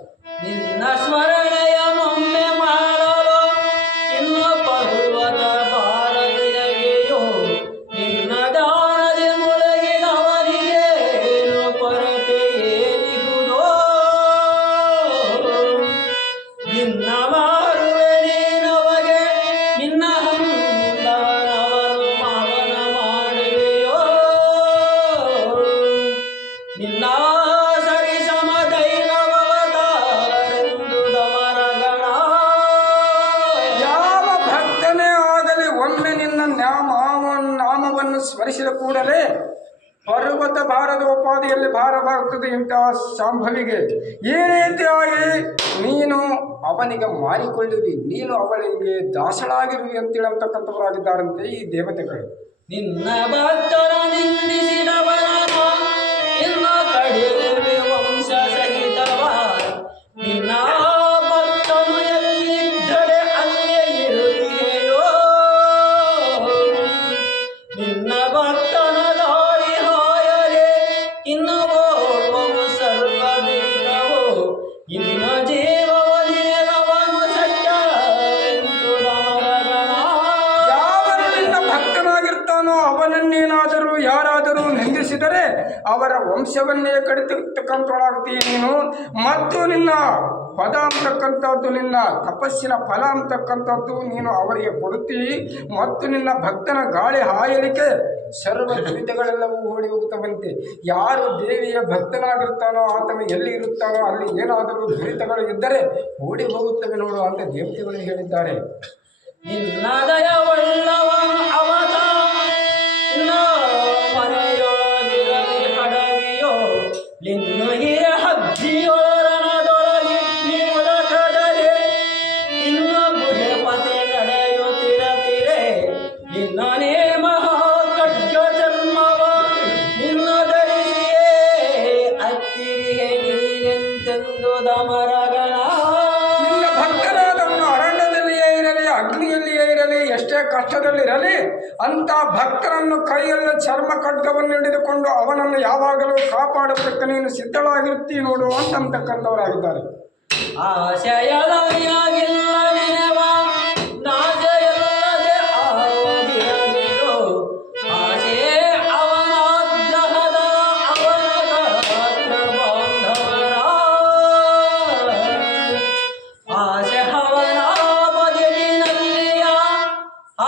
ನಿನ್ನ ಸ್ಮರಣೆಯ ಒಮ್ಮೆ ಮಾಡಲು ಇನ್ನು ಪರ್ವತ ಭಾರತಿಗೆಯೋ ನಿನ್ನ ದಾನದಿ ಮುಳುಗಿದವನಿಗೆ ಕೊರತೆ ಏನಿದೆ ನಿನ್ನ ಸರಿಸಮ ದೈವವತಾರೆಂದು ದಮರಗಣ. ಯಾವ ಭಕ್ತನೇ ಆಗಲಿ ಒಮ್ಮೆ ನಿನ್ನ ನಾಮವನ್ನು ಸ್ಮರಿಸಿದ ಕೂಡಲೇ ಪರ್ವತ ಭಾರದ ಉಪಾದಿಯಲ್ಲಿ ಭಾರವಾಗುತ್ತದೆ ಇಂತಹ ಶಾಂಭವಿಗೆ. ಈ ರೀತಿಯಾಗಿ ನೀನು ಅವನಿಗೆ ಮಾರಿಕೊಳ್ಳುವಿ, ನೀನು ಅವಳಿಗೆ ದಾಸಳಾಗಿರುವಿ ಅಂತೇಳತಕ್ಕಂಥವರಾಗಿದ್ದಾರಂತೆ ಈ ದೇವತೆಗಳು. ನಿನ್ನ ಭಕ್ತರ ನಿಂದಿಸಿದವನ ಇನ್ನ ಕಡಿಯುವೆ ವಂಶ ಸಹಿತವ. ನಿನ್ನ ಭಕ್ತನು ಎಲ್ಲಿದ್ದರೆ ಅಲ್ಲೇ ಇರುವೆಯೋ. ನಿನ್ನ ಭಕ್ತನ ದಾಳಿ ಹಾಯಲೆ ಇನ್ನು ಓರ್ವವು ಸರ್ವದೀನವು. ಇನ್ನ ಜೀವವನಿರವನು ಸತ್ಯವೆಂದು ದಮರಗಣ. ಯಾವನು ನಿನ್ನ ಭಕ್ತನಾಗಿರ್ತಾನೋ ಅವನನ್ನೇನಾದರೂ ಯಾರಾದರೂ ನಿಂದಿಸಿದರೆ ಅವರ ವಂಶವನ್ನೇ ಕಡಿತಕ್ಕಂಥವಳಾಗ್ತೀಯ ನೀನು. ಮತ್ತು ನಿನ್ನ ಪದ ಅಂತಕ್ಕಂಥದ್ದು, ನಿನ್ನ ತಪಸ್ಸಿನ ಫಲ ಅಂತಕ್ಕಂಥದ್ದು ನೀನು ಅವರಿಗೆ ಕೊಡುತ್ತೀ. ಮತ್ತು ನಿನ್ನ ಭಕ್ತನ ಗಾಳಿ ಹಾಯಲಿಕ್ಕೆ ಸರ್ವ ದುರಿತಗಳೆಲ್ಲವೂ ಓಡಿ ಹೋಗುತ್ತವಂತೆ. ಯಾರು ದೇವಿಯ ಭಕ್ತನಾಗಿರ್ತಾನೋ ಆತನು ಎಲ್ಲಿ ಇರುತ್ತಾನೋ ಅಲ್ಲಿ ಏನಾದರೂ ದುರಿತಗಳು ಇದ್ದರೆ ಓಡಿ ಹೋಗುತ್ತವೆ ನೋಡು ಅಂತ ದೇವತೆಗಳು ಹೇಳಿದ್ದಾರೆ. ನಿನ್ನ ದಯವುಳ್ಳವ ಅವತ ಮನೆಯೊಳಗಿರಲಿ ಹಡವಿಯೋ. ನಿನ್ನ ಹಿರ ಹಬ್ಜಿಯೊಳರಣದೊಳಗೆ ಮೂಲಕದಲ್ಲಿ ಇನ್ನ ಗುಹೆ ಪತೆ ನಡೆಯುತ್ತಿರತಿರೆ. ನಿನ್ನ ನೇಮ ಖಡ್ಗ ಜನ್ಮವ ನಿನ್ನ ಧರಿಸಿಯೇ ಅತ್ತಿಗೆ ನೀನೆಂತೆಂದು ದಮರಗಣ. ನಿನ್ನ ಭಕ್ತನಾದವನು ಅರಣ್ಯದಲ್ಲಿಯೇ ಇರಲಿ ಅಗ್ನಿಯಲ್ಲಿಯೇ ಇರಲಿ ಎಷ್ಟೇ ಕಷ್ಟದಲ್ಲಿರಲಿ ಅಂತ ಭಕ್ತರನ್ನು ಕೈಯಲ್ಲಿ ಚರ್ಮ ಖಡ್ಗವನ್ನು ಹಿಡಿದುಕೊಂಡು ಅವನನ್ನು ಯಾವಾಗಲೂ ಕಾಪಾಡುವುದಕ್ಕೆ ನೀನು ಸಿದ್ಧಳಾಗಿರುತ್ತೀ ನೋಡು ಅಂತಕ್ಕಂಥವರಾಗಿದ್ದಾರೆ. ಆಶಯದವಿನಾಗಿಲ್ಲ ನೆನವ ನಾಶಯಲ್ಲದೆ ಆವಗಿರದಿರು. ಆಶೆ ಅವನಾಗ್ರಹದ ಅವನ ಗಾತ್ರ ಬಾಂಧವರ. ಆಶೆ ಅವನ ಬಗೆಗಿನಲ್ಲಿಯ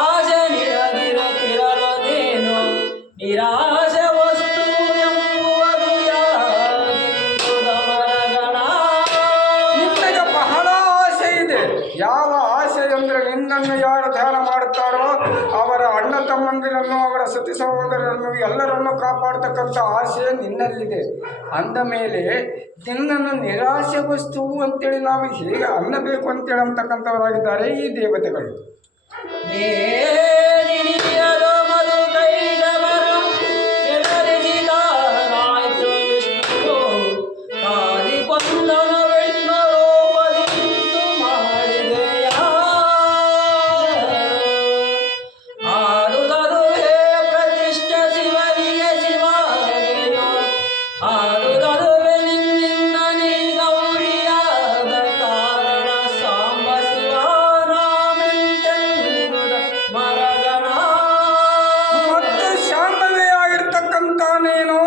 ಆಶೆ ನಿರಗಿರತಿರಲು ನೀನು. ನಿರಾಶೆ ವಸ್ತು ಎಂಬುವುದು ಯಾಗಿಂದು ದಮರಗಣ. ನಿನಗೆ ಬಹಳ ಆಸೆ ಇದೆ. ಯಾವ ಆಸೆ ಅಂದರೆ ನಿನ್ನನ್ನು ಯಾರು ಧ್ಯಾನ ಮಾಡುತ್ತಾರೋ ಅವರ ಅಣ್ಣ ತಮ್ಮಂದಿರನ್ನು ಅವರ ಸತಿ ಸಹೋದರರನ್ನು ಎಲ್ಲರನ್ನು ಕಾಪಾಡ್ತಕ್ಕಂಥ ಆಸೆ ನಿನ್ನಲ್ಲಿದೆ. ಅಂದ ಮೇಲೆ ನಿನ್ನನ್ನು ನಿರಾಶೆ ವಸ್ತು ಅಂತೇಳಿ ನಾವು ಹೇಗೆ ಅನ್ನಬೇಕು ಅಂತೇಳಿ ಅಂತಕ್ಕಂಥವರಾಗಿದ್ದಾರೆ ಈ ದೇವತೆಗಳು. ಏನಿಯದು ಮಧು ಕೈಡವರ ಎದರಿಸಿದನಾಯ್ತು ವಿಷ್ಣು. ಕಾದಿ ಕೊಂದನು ವಿಷ್ಣು ರೂಪದಿಂದು ಮಾಡಿದೆಯ. ಆದುದರುವೆ ಪ್ರತಿಷ್ಠ ಶಿವನಿಗೆ ಶಿವಗೆಯೋ. ಆದುದರುವೆ ನಿನ್ನಿಂದ ನೀ ಗೌರಿಯಾದ ಕಾರಣ ಸಾಂಬ ಶಿವನಾಮೆಂತೆಂದು ಮರಗಣ. ಮತ್ತು ಶಾಂಭವೇ ಆಗಿರ್ತಕ್ಕಂಥ ನೀನು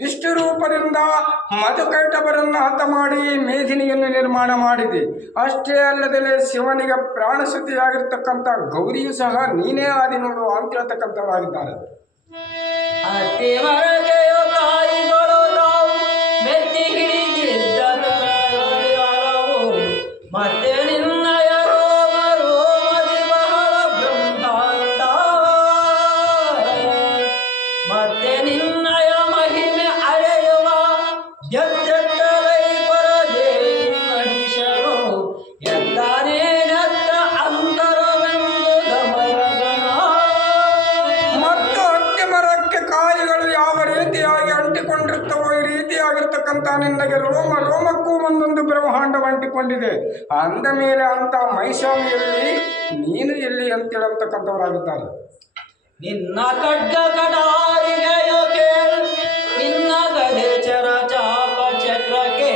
ವಿಷ್ಣು ರೂಪದಿಂದ ಮಧುಕೈಟವರನ್ನು ಹತ ಮಾಡಿ ಮೇದಿನಿಯನ್ನು ನಿರ್ಮಾಣ ಮಾಡಿದೆ. ಅಷ್ಟೇ ಅಲ್ಲದೆ ಶಿವನಿಗೆ ಪ್ರಾಣಶುದ್ಧಿಯಾಗಿರ್ತಕ್ಕಂಥ ಗೌರಿಯು ಸಹ ನೀನೇ ಆದಿ ನೋಡು ಅಂತ ಹೇಳ್ತಕ್ಕಂಥವರಾಗಿದ್ದಾರೆ. ಅತಿ ಮರಗೆಯೋ ಕಾಯಿಗಳು ತಾವು ಮೆತ್ತಿ ಹಿಡಿದಿದ್ದ ತರದಲ್ಲಿ ಹಲವು. ಮತ್ತೆ ನಿನ್ನಯ ರೋಮದಿ ಬಹಳ ಬ್ರಹ್ಮಾಂಡ. ಮತ್ತೆ ನಿನ್ನಯ ಮಹಿಮೆ ಅಳೆಯುವ ಎದ್ದೆತ್ತಲೈ ಪರದೇವಿ ಮಹಿಷರು. ಎದ್ದಾನೇ ನತ್ತ ಅಂತರವೆಂದು ದಮರಗಣ. ಮತ್ತು ಹತ್ತಿ ಮರಕ್ಕೆ ಕಾಯಿಗಳು ಯಾವ ರೀತಿಯಾಗಿ ಅಂಟಿಕೊಂಡಿರ್ತವೋ ಈ ರೀತಿಯಾಗಿರ್ತಕ್ಕಂಥ ನಿನಗೆ ರೋಮ ರೋಮಕ್ಕೂ ಒಂದೊಂದು ಬ್ರಹ್ಮಾಂಡ ಅಂಟಿಕೊಂಡಿದೆ. ಅಂದ ಮೇಲೆ ಅಂತ ಮೈಸಾಮಿಯಲ್ಲಿ ನೀನು ಎಲ್ಲಿ ಅಂತೇಳತಕ್ಕಂಥವರಾಗಿದ್ದಾರೆ. ನಿನ್ನ ಖಡ್ಗ ಕಟಾರಿಗೆಯೋ ಕೇಳು. ನಿನ್ನ ಗದೆ ಚರ ಚಾಪ ಚಕ್ರಕ್ಕೆ.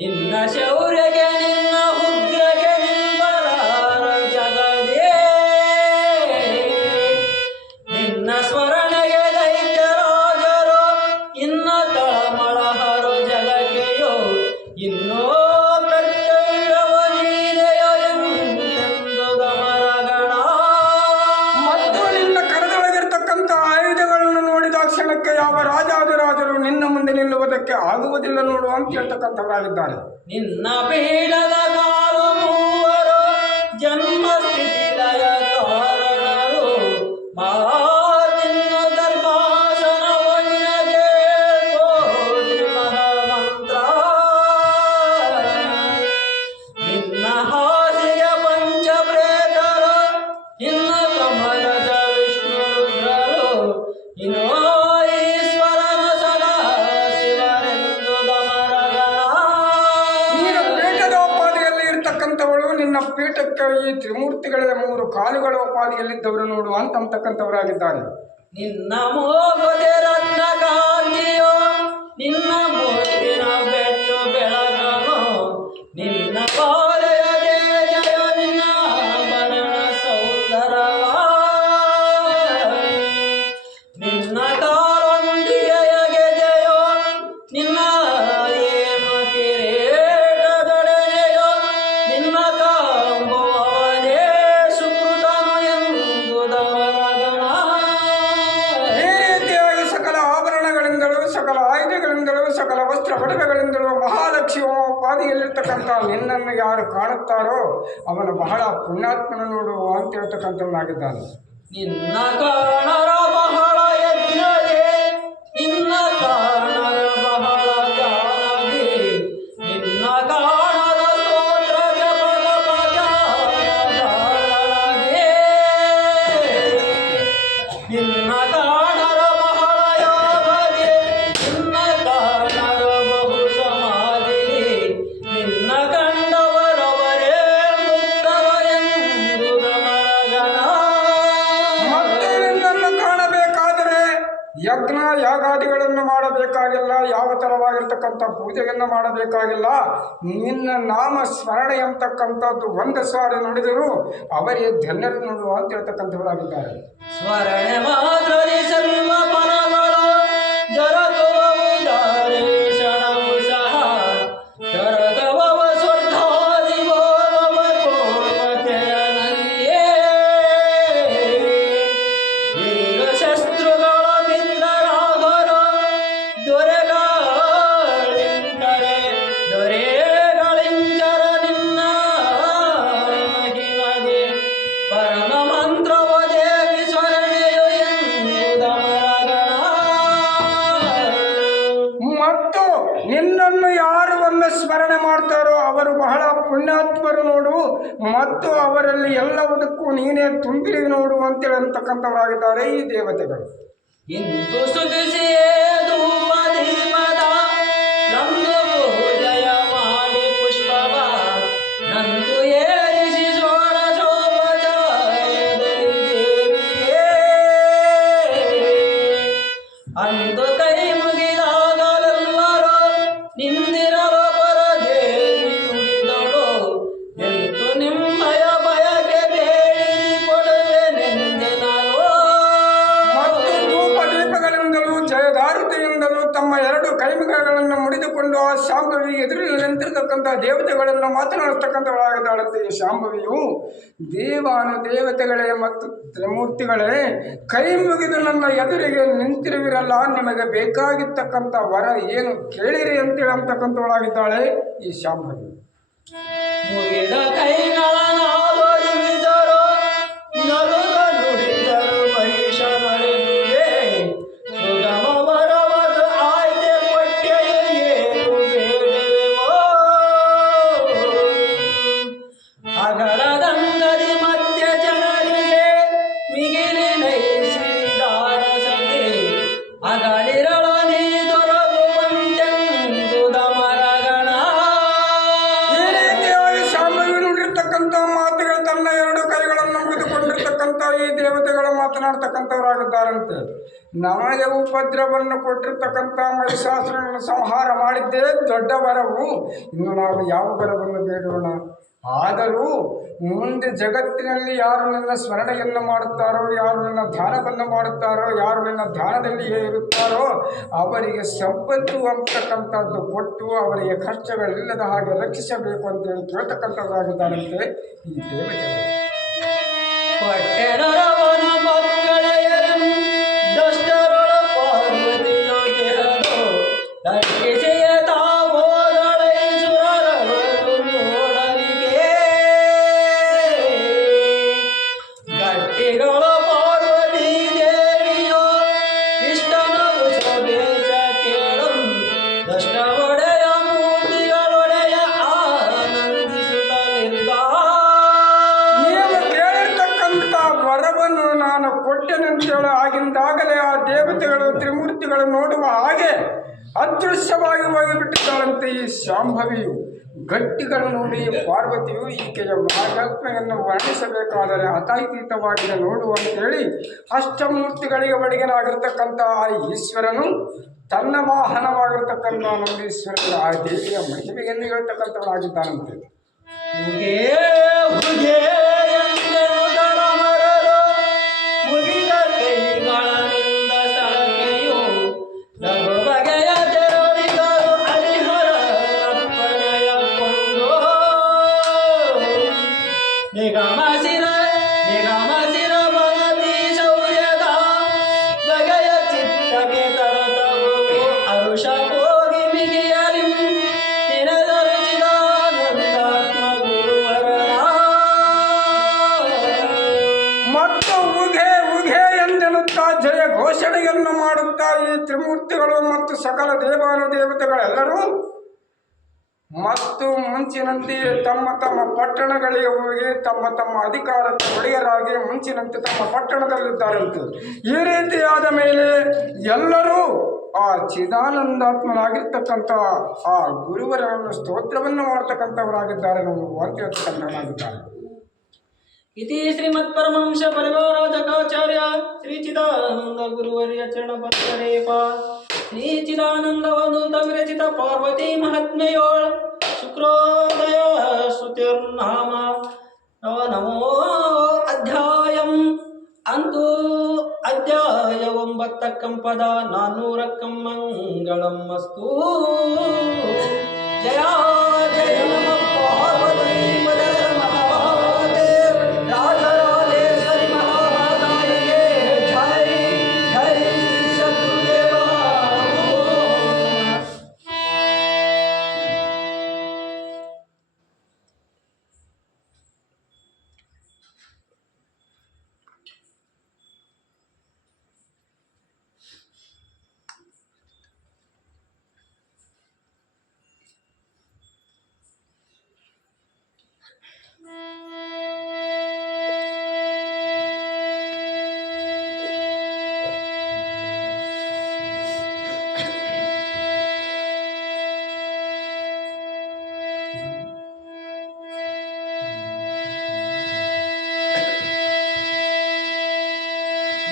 ನಿನ್ನ ಶೌರ್ಯಗೆ ನಿನ್ನ ಉಗ್ರಗೆ ನಿಂಬಲಾರ ಜಗದೇ. ನಿನ್ನ ಸ್ಮರಣೆಗೆ ದೈತ್ಯರಾಜರು ಇನ್ನ ತಳಮಳಹರು ಜಗಕ್ಕೆಯೋ. ಇನ್ನೋ ಕರ್ತವ್ಯವ ನೀನೆಯೋ ಎಂತೆಂದು ದಮರಗಣ. ಮತ್ತು ನಿನ್ನ ಕರದೊಳಗಿರ್ತಕ್ಕಂಥ ಆಯುಧಗಳನ್ನು ನೋಡಿದ ಕ್ಷಣಕ್ಕೆ ಯಾವ ರಾಜಾದಿರಾಜರು ನಿನ್ನ ಮುಂದೆ ನಿಲ್ಲುವುದಕ್ಕೆ ಆಗುವುದಿಲ್ಲ ನೋಡು ಅಂತ ಹೇಳ್ತಕ್ಕಂಥವರಾಗಿದ್ದಾರೆ. ನಿನ್ನ ಪೀಠದ ಕಾಲು ಮೂವರು ಜನ್ಮ ಸ್ಥಿತಿ ಲಯ ಕಾರಣರು ಮಹಾದಿನ್ನ ದರ್ಭಾಸನ ವಜ್ರಗೆ ಕೋಟಿ ಮಹಾಮಂತ್ರ ನಿನ್ನ ಹಾಸಿಗೆ ಪಂಚಪ್ರೇತರು ಇನ್ನ ಕಮಲದ ವಿಷ್ಣು ರುದ್ರರು ಇನ್ನೋ ಈಶ್ವರನ ಸದಾ ಶಿವರೆಂದು ದಮರಗಣ. ನೀನು ಪೀಠದ ಉಪಾಧಿಯಲ್ಲಿ ಇರ್ತಕ್ಕಂಥವಳು, ನಿನ್ನ ಪೀಠಕ್ಕೆ ಈ ತ್ರಿಮೂರ್ತಿಗಳ 3 ಕಾಲುಗಳ ಉಪಾಧಿಯಲ್ಲಿದ್ದವರು ನೋಡು ಅಂತಕ್ಕಂಥವರಾಗಿದ್ದಾರೆ. ನಿನ್ನ ಮೋಗದೆ ರತ್ನ ಕಾಂತಿಯೋ ನಿನ್ನ ಮೂರ್ತಿನ ಬೆಟ್ಟು ಬೆಳಗನು ನಿನ್ನ ಬಾಲೆಯ ಜಯ ನಿನ್ನ ಬರಣ ಸೌಂದರವ ನಿನ್ನ ಕಾಲೊಂದಿಗೆಯ ಗೆಜೆಯೋ ನಿನ್ನ ಏಮ ಕಿರೀಟದೊಡೆಯೋ ನಿನ್ನ ಕಾಂಬುವನೇ ಸುಕೃತನು ಎಂಬುದವರಗಣ. ಈ ರೀತಿಯಾಗಿ ಸಕಲ ಆಭರಣಗಳಿಂದಲೂ ಸಕಲ ಆಯುಧಗಳಿಂದಲೂ ಸಕಲ ವಸ್ತ್ರ ಬಡವೆಗಳಿಂದಲೂ ಮಹಾಲಕ್ಷ್ಮಿ ಉಪಾಧಿಯಲ್ಲಿರ್ತಕ್ಕಂಥ ನಿನ್ನನ್ನು ಯಾರು ಕಾಣುತ್ತಾರೋ ಅವನು ಬಹಳ ಪುಣ್ಯಾತ್ಮನ ನೋಡು ಅಂತ ಹೇಳ್ತಕ್ಕಂಥವನಾಗಿದ್ದಾನೆ. ನಿನ್ನ ಕಾರಣರ ಬಹಳ ಯಜ್ಞಗೆ ನಿನ್ನ ಕಾರಣರ ಬಹಳ ಗಾನಗೆ ನಿನ್ನ ಕಾರಣದ ಸ್ತೋತ್ರ ಜಪದ ಪದಾರಣಗೆ ನಿನ್ನ ಕಾರಣರ ಬಹಳ ಯೋಗಗೆ ನಿನ್ನ ಕಾರಣರ ಬಹು ಸಮಾಧಿಗೆ ನಿನ್ನ ಕಂಡವರವರೇ ಮುಕ್ತರ ಎಂಬುದಮರಗಣ. ಮತ್ತು ನಿನ್ನನ್ನು ಕಾಣಬೇಕಾದರೆ ಯಜ್ಞ ಯಾಗಾದಿಗಳನ್ನು ಮಾಡಬೇಕಾಗಿಲ್ಲ, ಯಾವ ಥರವಾಗಿರ್ತಕ್ಕಂಥ ಪೂಜೆಯನ್ನು ಮಾಡಬೇಕಾಗಿಲ್ಲ. ನಿನ್ನ ನಾಮ ಸ್ಮರಣೆ ಎಂಬತಕ್ಕಂಥದ್ದು ಒಂದು ಸಾರಿ ನುಡಿದರು ಅವರಿಗೆ ಧನ್ಯರು ನೋಡು ಅಂತ ಹೇಳ್ತಕ್ಕಂಥವರಾಗಿದ್ದಾರೆ. ಸ್ಮರಣೆ ಮಾತ್ರದಿ ಸರ್ವ ಫಲಗಳು ದೊರಕುವವು ದಾರೇಶಣವು ಸಹ ದೊರಕುವವ ಸ್ವರ್ಗಾದಿ ಭೋಗವ ಕೋಮತೆಯನಲ್ಲಿಯೇ ಈಗ ಶಸ್ತ್ರುಗಳ ಮಿತ್ರರಾಗರು ದೊರೆಗಳಿಂದರೆ ದೊರೆಗಳಿಂದರ ನಿನ್ನ ಮಹಿಮದೆ ಪರಮ ಮಂತ್ರವ ದೇವಿ ಸ್ವರಣೆಯು ಎಂಬುದಮರಗಣ. ಮತ್ತು ನಿನ್ನನ್ನು ಯಾರು ಒಮ್ಮೆ ಸ್ಮರಣೆ ಮಾಡ್ತಾರೋ ಅವರು ಬಹಳ ಪುಣ್ಯಾತ್ಮರು ನೋಡು, ಮತ್ತು ಅವರಲ್ಲಿ ಎಲ್ಲವುದಕ್ಕೂ ನೀನೇ ತುಂಬಿರಿ ನೋಡು ಅಂತೇಳಿ ಅಂತಕ್ಕಂಥವರಾಗಿದ್ದಾರೆ ಈ ದೇವತೆಗಳು. ಇಂದು ಸ್ತುತಿಸಿಯೇ ಧೂಪ ದೀಪದ ನಂದು ಪೂಜೆಯ ಮಾಡಿ ಪುಷ್ಪವ ನಂದು ಏರಿಸಿ ಷೋಡಶೋಪಚಾರದಲ್ಲಿ ದೇವಿಗೆ ಅಂದು ಕೈ ಮುಗಿದಾಗಲೆಲ್ಲರೂ ನಿಂದಿರಲು ಪರದೇವಿ ನುಡಿದಳು ಎಂತು ನಿಮ್ಮಯ ಬಯಕೆ ಬೇಡಿ ಕೊಡುವೆ ನೆಂದೆನೋ. ಮತ್ತು ಧೂಪ ದೀಪಗಳಿಂದಲೂ ಜಯದಾರತೆಯಿಂದಲೂ ತಮ್ಮ 2 ಕೈಮುಖಗಳನ್ನು ಮುಡಿದುಕೊಂಡು ಆ ಶಾಂಭವಿ ಎದುರಿನಲ್ಲಿ ನಿಂತಿರ್ತಕ್ಕಂಥ ದೇವತೆಗಳನ್ನು ಮಾತನಾಡ್ತಕ್ಕಂಥವಳಾಗಿದ್ದಾಳಂತೆ. ಈ ಶಾಂಭವಿಯು ದೇವಾನು ದೇವತೆಗಳೇ ಮತ್ತು ತ್ರಿಮೂರ್ತಿಗಳೇ, ಕೈ ಮುಗಿದು ನನ್ನ ಎದುರಿಗೆ ನಿಂತಿರುವಿರಲ್ಲ, ನಿಮಗೆ ಬೇಕಾಗಿರ್ತಕ್ಕಂಥ ವರ ಏನು ಕೇಳಿರಿ ಅಂತೇಳಿ ಅಂತಕ್ಕಂಥವಳಾಗಿದ್ದಾಳೆ ಈ ಶಾಂಭವಿ. ಮುಗಿದ ಕೈಗಳ ನಾವರಿದರು ನರುಗ ನುಡಿದರು ಮಹಿಷ ನಡೆದುವೆ ಸುಗಮ ವರವದು ಆಯ್ದೆ ಪಠ್ಯೆಯು ಏನು ಬೇಡವೆವೋ ಅಗಳದಂಗದಿ ಮಧ್ಯ ಜನರಿಗೆ ಮಿಗಿಲಿನೈಸಿದಾರ ಸದೆ ಅಗಳಿರಳ ನೀ ದೊರಕುವಂತೆಂಬುದಮರಗಣ. ಈ ರೀತಿಯಾಗಿ ಶಾಂಭವಿ ನುಡಿರ್ತಕ್ಕಂಥ ಮಾತುಗಳು ತನ್ನ 2 ಕೈಗಳನ್ನು ಮುಗಿದುಕೊಂಡಿರ್ತಕ್ಕಂಥ ಈ ದೇವತೆಗಳು ಮಾತನಾಡ್ತಕ್ಕಂಥವರಾಗಿದ್ದಾರಂತೆ. ನಮಗೆ ಉಪದ್ರವನ್ನು ಕೊಟ್ಟಿರ್ತಕ್ಕಂಥ ಮಹಿಷಾಸುರನನ್ನು ಸಂಹಾರ ಮಾಡಿದ್ದೇ ದೊಡ್ಡ ವರವು, ಇನ್ನು ನಾವು ಯಾವ ವರವನ್ನು ಬೇಡೋಣ? ಆದರೂ ಮುಂದೆ ಜಗತ್ತಿನಲ್ಲಿ ಯಾರು ನನ್ನ ಸ್ಮರಣೆಯನ್ನು ಮಾಡುತ್ತಾರೋ, ಯಾರು ನನ್ನ ಧ್ಯಾನವನ್ನು ಮಾಡುತ್ತಾರೋ, ಯಾರು ನನ್ನ ಧ್ಯಾನದಲ್ಲಿಯೇ ಇರುತ್ತಾರೋ ಅವರಿಗೆ ಸಂಪತ್ತು ಅಂತಕ್ಕಂಥದ್ದು ಕೊಟ್ಟು ಅವರಿಗೆ ಕಷ್ಟಗಳಿಲ್ಲದ ಹಾಗೆ ರಕ್ಷಿಸಬೇಕು ಅಂತೇಳಿ ಕೇಳ್ತಕ್ಕಂಥವರಾಗಿದ್ದಾರಂತೆ ಈ ದೇವತೆಗಳು. ಪಟ್ಟೆನರವನ ಮಕ್ಕಳೆಯರಂ ದುಷ್ಟರೊಳ ಪಾರ್ವತಿಯೋ ದೇಹದೋ ದಟ್ಟಿಸಿಯತ ಹೋದಳೈಸುರರು ನೋಡಲಿಗೆ ಗಟ್ಟಿಗಳ ಪಾರ್ವತಿ ದೇವಿಯೋ ಇಷ್ಟನದು ಸ್ವದೇಶ ಕೇಳು ದಷ್ಟ ಒಡೆಯ ಮೂರ್ತಿಗಳೊಡೆಯ ಆನಂದಿಸುತ್ತಲಿದ್ದ. ನೀವು ಕೇಳಿರ್ತಕ್ಕಂಥ ವರವನ್ನು ನಾನು ಕೊಟ್ಟೆನಂತೇಳಿ ಆಗಿಂದಾಗಲೇ ಆ ದೇವತೆಗಳು ತ್ರಿಮೂರ್ತಿಗಳು ನೋಡುವ ಹಾಗೆ ಅದೃಶ್ಯವಾಗಿ ಹೋಗಿಬಿಟ್ಟಿದ್ದಾಳಂತೆ ಈ ಶಾಂಭವಿಯು. ಗಟ್ಟಿಗಳು ನೋಡಿ ಪಾರ್ವತಿಯು ಈಕೆಯ ಮಹಾಕಲ್ಪನೆಯನ್ನು ವರ್ಣಿಸಬೇಕಾದರೆ ಅತಾತೀತವಾಗಿದೆ ನೋಡು ಅಂತೇಳಿ ಅಷ್ಟಮೂರ್ತಿಗಳಿಗೆ ಒಳಗಿನಾಗಿರ್ತಕ್ಕಂಥ ಆ ಈಶ್ವರನು ತನ್ನ ವಾಹನವಾಗಿರ್ತಕ್ಕಂಥ ನಂದೀಶ್ವರನ ಆ ದೇವಿಯ ಮಹಿಮೆಯನ್ನು ಹೇಳ್ತಕ್ಕಂಥವನಾಗಿದ್ದಾನಂತೆ. ಹುಗೆ ಹುಗೆ ಎಂದೆನುಗಳ ಮರರು ಮುಗಿದ ಕೈಗಳಿಂದ ಸ್ಥಳಕ್ಕೆಯೋ ಲಘು ಬಗೆಯ ತೆರಳಿದರು ಹರಿಹರ ಅಪ್ಪಣೆಯ ಕೊಂಡು ನಿಗಮಸಿರ ಬಲದಿ ಶೌರ್ಯದ ಬಗೆಯ ಚಿತ್ತಕ್ಕೆ ತರತವು ಅರುಷ ಹೋಗಿ ಮಿಗಿಯಲಿ ನಿನದರಿಸಿದಾನಂದಾತ್ಮ ಗುರುವರನ. ಮತ್ತು ಉಘೆ ಉಘೆ ಎಂದೆನ್ನುತ್ತಾ ಜಯ ಘೋಷಣೆಯನ್ನು ಮಾಡುತ್ತಾ ಈ ತ್ರಿಮೂರ್ತಿಗಳು ಮತ್ತು ಸಕಲ ದೇವಾನುದೇವತೆಗಳೆಲ್ಲರೂ ಮತ್ತು ಮುಂಚಿನಂತೆ ತಮ್ಮ ತಮ್ಮ ಪಟ್ಟಣಗಳಿಗೆ ಹೋಗಿ ತಮ್ಮ ತಮ್ಮ ಅಧಿಕಾರಕ್ಕೆ ಒಡೆಯರಾಗಿ ಮುಂಚಿನಂತೆ ತಮ್ಮ ಪಟ್ಟಣದಲ್ಲಿದ್ದಾರಂತೆ. ಈ ರೀತಿಯಾದ ಮೇಲೆ ಎಲ್ಲರೂ ಆ ಚಿದಾನಂದಾತ್ಮನಾಗಿರ್ತಕ್ಕಂಥ ಆ ಗುರುವರನ್ನು ಸ್ತೋತ್ರವನ್ನು ಮಾಡ್ತಕ್ಕಂಥವರಾಗಿದ್ದಾರೆ ನಾವು ಅಂತ ಹೇಳ್ತಕ್ಕಂಥವರಾಗಿದ್ದಾರೆ. इति श्रीमत्परमहंस परिवाराजकाचार्य श्री चिदानंद गुरुवर्य चरण पत्रेपा श्री चिदानंद वदूत विरचित पार्वती महात्म्योळ शुक्रोदय स्तुतिर्नाम नवो अध्यायं अंतु अध्याय 9 पद 400 मंगलम अस्तु. जय जय नमः पार्वती पदर महादेव राजराजेश्वरी महामाताये जय जय सद्गुरुदेवा नमो नमः.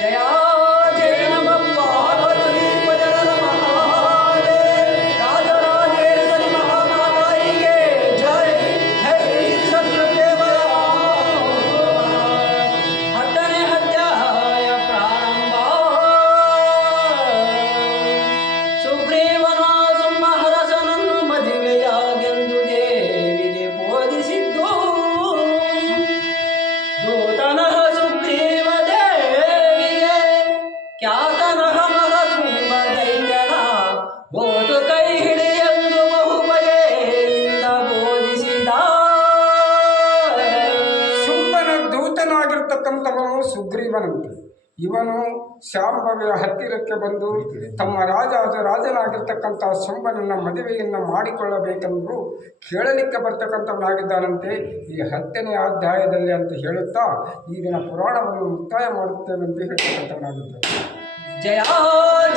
जय जय नमः पार्वती पदर महादेव राजराजेश्वरी महामाताये जय जय सद्गुरुदेवा हತ್ತನೇ ಅಧ್ಯಾಯ ಪ್ರಾರಂಭ. ಸುಗ್ರೀವನ ಸಂಹರಸನನ್ನು ಮದುವೆಯಾಗೆಂದು ದೇವಿಗೆ ಬೋಧಿಸಿದ್ದು ದೂತನಃ ಸುಗ್ರೀವ ದೇವಿಗೆ ಖ್ಯಾತನಃ ಮಹಸುಂಬ ದೈತ್ಯನ ಬೋದು ಕೈ ಹಿಡಿಯೆಂದು ಬಹು ಬಗೆಯಿಂದ ಬೋಧಿಸಿದ. ಶುಂಭನ ದೂತನಾಗಿರ್ತಕ್ಕಂಥವನು ಸುಗ್ರೀವನಂತೆ. ಇವನು ಶಾಂಭವಿಯ ಹತ್ತಿರಕ್ಕೆ ಬಂದು ತಮ್ಮ ರಾಜನಾಗಿರ್ತಕ್ಕಂಥ ಶುಂಭನನ್ನ ಮದುವೆಯನ್ನು ಮಾಡಿಕೊಳ್ಳಬೇಕೆಂದು ಕೇಳಲಿಕ್ಕೆ ಬರ್ತಕ್ಕಂಥವನಾಗಿದ್ದಾನಂತೆ. ಈ 10ನೇ ಅಧ್ಯಾಯದಲ್ಲಿ ಅಂತ ಹೇಳುತ್ತಾ ಈ ದಿನ ಪುರಾಣವನ್ನು ಮುಕ್ತಾಯ ಮಾಡುತ್ತೇವೆಂದು ಹೇಳ್ತಕ್ಕಂಥವನಾಗಿದ್ದಾನೆ. ಜಯ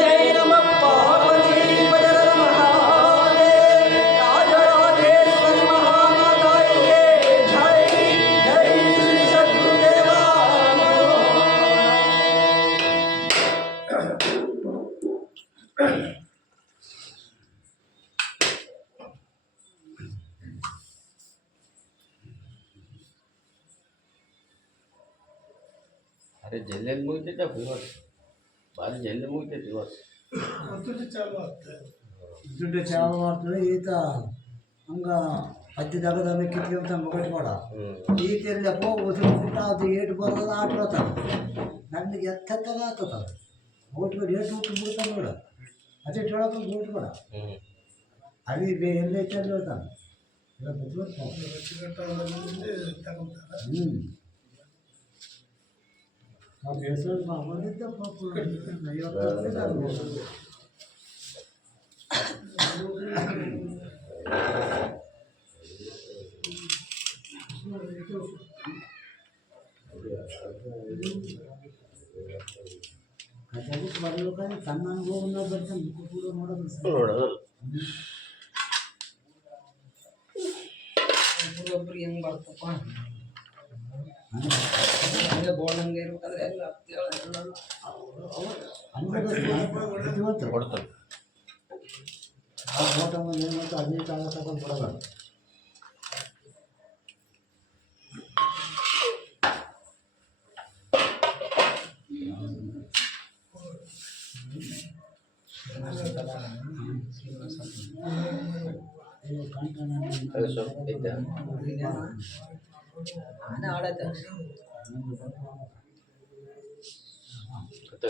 ಜಯ ನಮಃ ಪಾರ್ವತಿ ಪದರ ಮಹಾದೇವ ರಾಜರಾಜೇಶ್ವರಿ ಮಹಾಮಾತಾಯೇ ಜಯ ಜಯ ಶ್ರೀ ಸದ್ಗುರುದೇವ ನಮೋ ನಮಃ. अरे ಜಲ್ಲೆಲ್ಲಿ ಮುಗಿತೈತೆ ಇವತ್ತು ಭಾರಿ ಜಲ್ದಿ ಮುಗಿತೈತೆ ಇವತ್ತು. ದುಡ್ಡು ಚಾಲು ಮಾಡ್ತಾರೆ ಈತ ಹಂಗ ಹತ್ತಿ ದಗದ ಕಿತ್ಕೊಂತ ಮುಗಟ್ಬೇಡ ಈತ ಎಲ್ಲಪ್ಪ ಉಸಿರು ಅದು ಏಟು ಬರೋದು ಆಟ ಬರ್ತಾನೆ ನನಗೆ ಎತ್ತದ ಆಗ್ತದ ಓಟ್ಬಿಟ್ಟು ಏಟು ಊಟ ಬಿಡ್ತಾನೆ ನೋಡ ಅದೇ ಹೇಳೋಕೆ ಬಿಟ್ಟು ಬೇಡ ಅದು ಎಲ್ಲೈತೆ ಅಲ್ಲಿ ಹೇಳ್ತಾನೆ ಇಲ್ಲ ನಾವು ಬೇಸರ ಬಂದಿದ್ದ ಪಾಪ 50 ಅದಕ್ಕೆ ಬರ್ಬೇಕಾದ್ರೆ ತನ್ನ ಅನುಭವವನ್ನು ಬರ್ತಾನೆ ಕೂಡ ನೋಡೋದು ಒಬ್ಬೊಬ್ರಿಗೆ ಹೆಂಗೆ ಬರ್ತಪ್ಪ ಬೋರ್ಡಂಗೆ ಇರ್ಬೇಕಾದ್ರೆ ಎಲ್ಲ ಕೊಡ್ತಾನೆ ಆ ಫೋಟೋ ಮುಂದೆ ಏನು ಮಾಡ್ತಾ 15 ಕಾಲ ತಗೊಂಡು ಬರೋಲ್ಲ ಅದು ಸ್ವಲ್ಪ ಐತೆ ಆನೆ ಆಡೈತೆ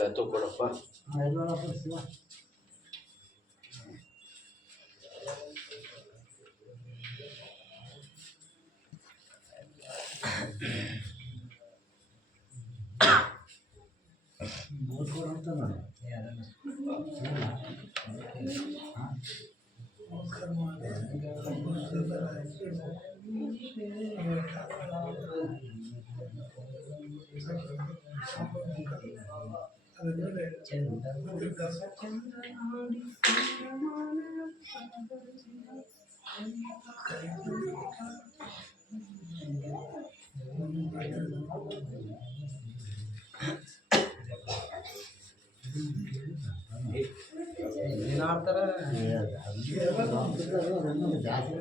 ಅದು ಕೊಡಪ್ಪ ಶಿವ ಅಂತ ನೋಡಿ ಏನು ಆಡ್ತಾರೆ ಜಾಸ್ತಿ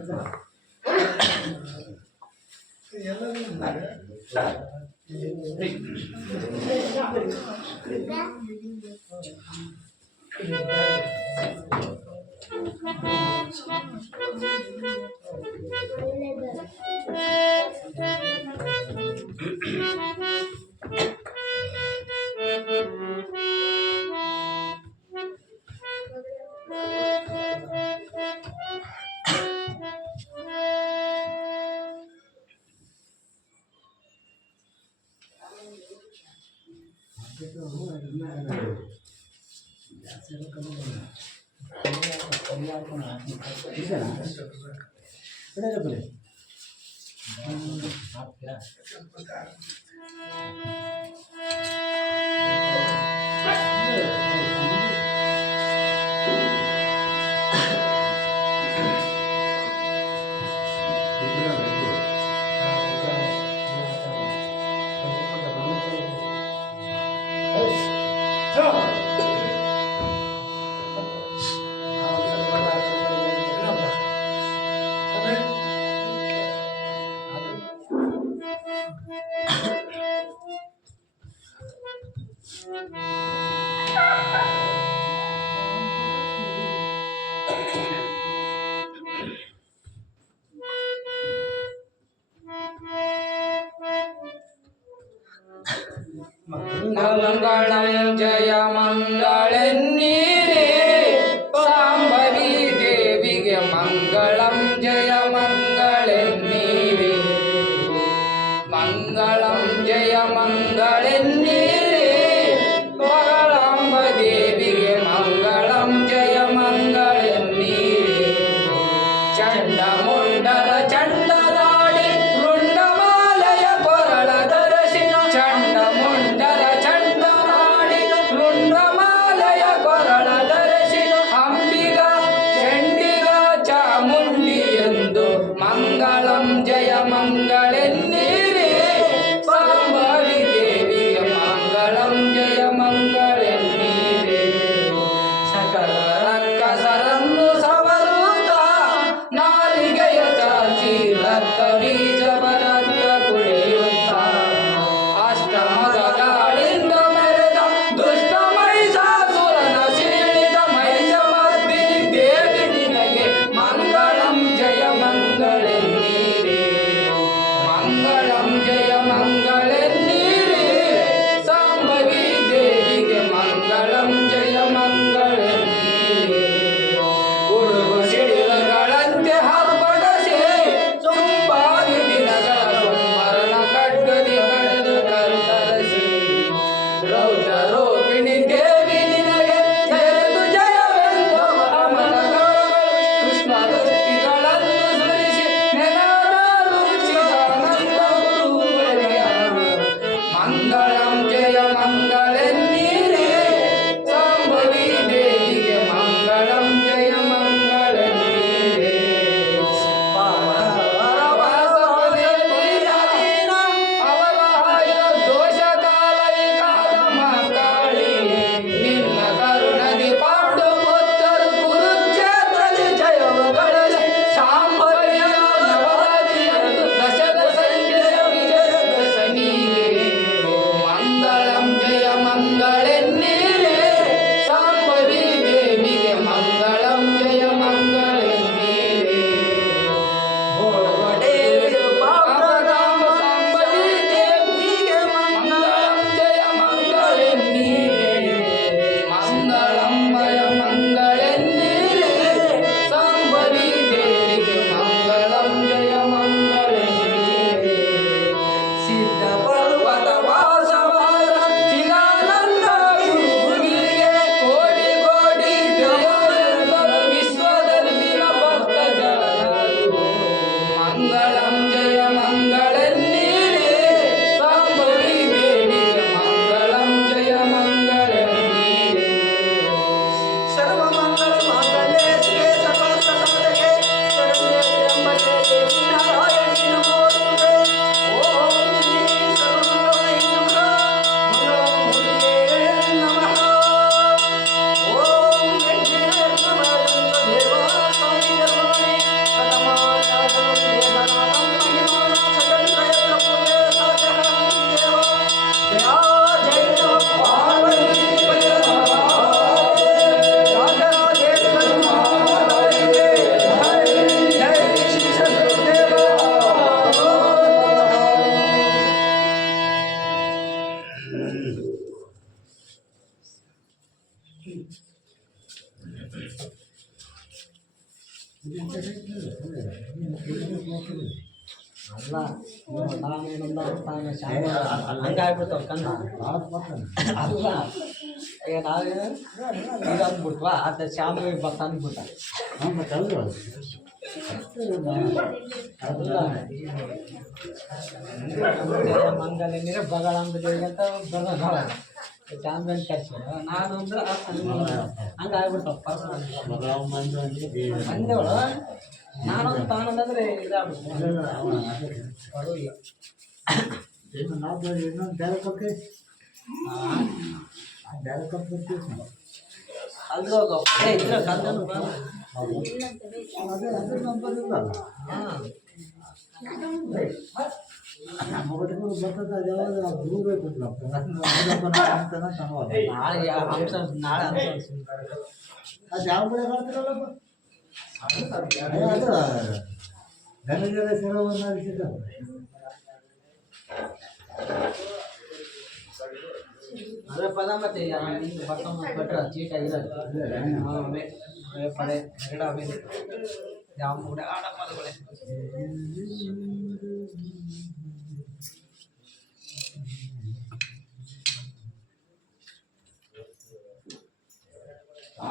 ಬರೀ ಮಂಗಳಂ ಜಯ ಮಂಗಳೆನ್ನೀರೇ ಸಾಂಬರಿ ದೇವಿಗೆ ಮಂಗಳಂ ಜಯ ಮಂಗಳೆನ್ನೀರೇ ಮಂಗಳಂ ಜಯ ಮಂಗಳೆನ್ನೀರೇ ಮಗಳಾಂಬ ದೇವಿಗೆ ಮಂಗಳಂ ಜಯ ಮಂಗಳೆನ್ನೀರೇ ಚಂಡ ಮುಂಡರ ಚಂಡದಾಡಿ ರುಂಡಮಾಲೆಯ ಕೊರಳ ಧರಿಸಿ ಚಂಡ ಮುಂಡರ ಚಂಡನಾಡಿ ರುಂಡಮಾಲೆಯ ಅಲ್ಲ ನಾನೇನಂದ ತಾನೇ ಹಂಗಾಗ್ಬಿಡ್ತಾವ ಕಣ್ಣು ಅಲ್ಲ ಈಗ ನಾವೇ ಈಗ ಅಂದ್ಬಿಟ್ವಾ ಅದ ಶ್ಯಾಮ ಬರ್ತಾ ಅಂದ್ಬಿಟ್ಟ ಮಂಗಲ ನೀರ ಬಗಳಂಬ ದೇವಿ ಅಂತ ಬರೋಣ ಚಾಂದ್ರನ್ ಕರ್ಸಿ ನಾನು ಅಂದ್ರೆ ಹಂಗಾಗ್ಬಿಡ್ತಾವ ಅಂದೇವಳು ನಾನೊಂದು ತಾನಂದ್ರೆ ಇದಾಗ್ಬಿಡ್ತು ಇನ್ನೊಂದು ಬೇರೆ ಕೊಟ್ಟು ಬೇರೆ ಕೊಟ್ಟು ಅಲ್ಲಿ ಇದ್ರ ಕಂದನು ಅದೇ ಅದ್ರ ನಂಬರ್ ಇಲ್ಲ ಮೊಗಟಗಳು ಬರ್ತದೆ ಅದು ಯಾವಾಗ ದೂರ ನಾಳೆ ಅಂಶ ನಾಳೆ ಅಂಶ ಅದು ಯಾವ ಕಡೆ ಮಾಡ್ತಿರಲ್ಲಪ್ಪ ಅದು ಧನಜಲ ಸೆರವನ್ನು ಅಳಿಸಿದ್ದಾರೆ ಅದೇ ಪದ ಮತ್ತೆ ನಿಂದು ಬರ್ತಮ್ಮ ಕೊಟ್ಟರೆ ಚೀಟಾಗಿರೋದು ಅವೇ ಪಡೆ ಎರಡು ಅವೇ ಯಾವ ಕೂಡ ಆಡ ಪದಗಳೇ ಆ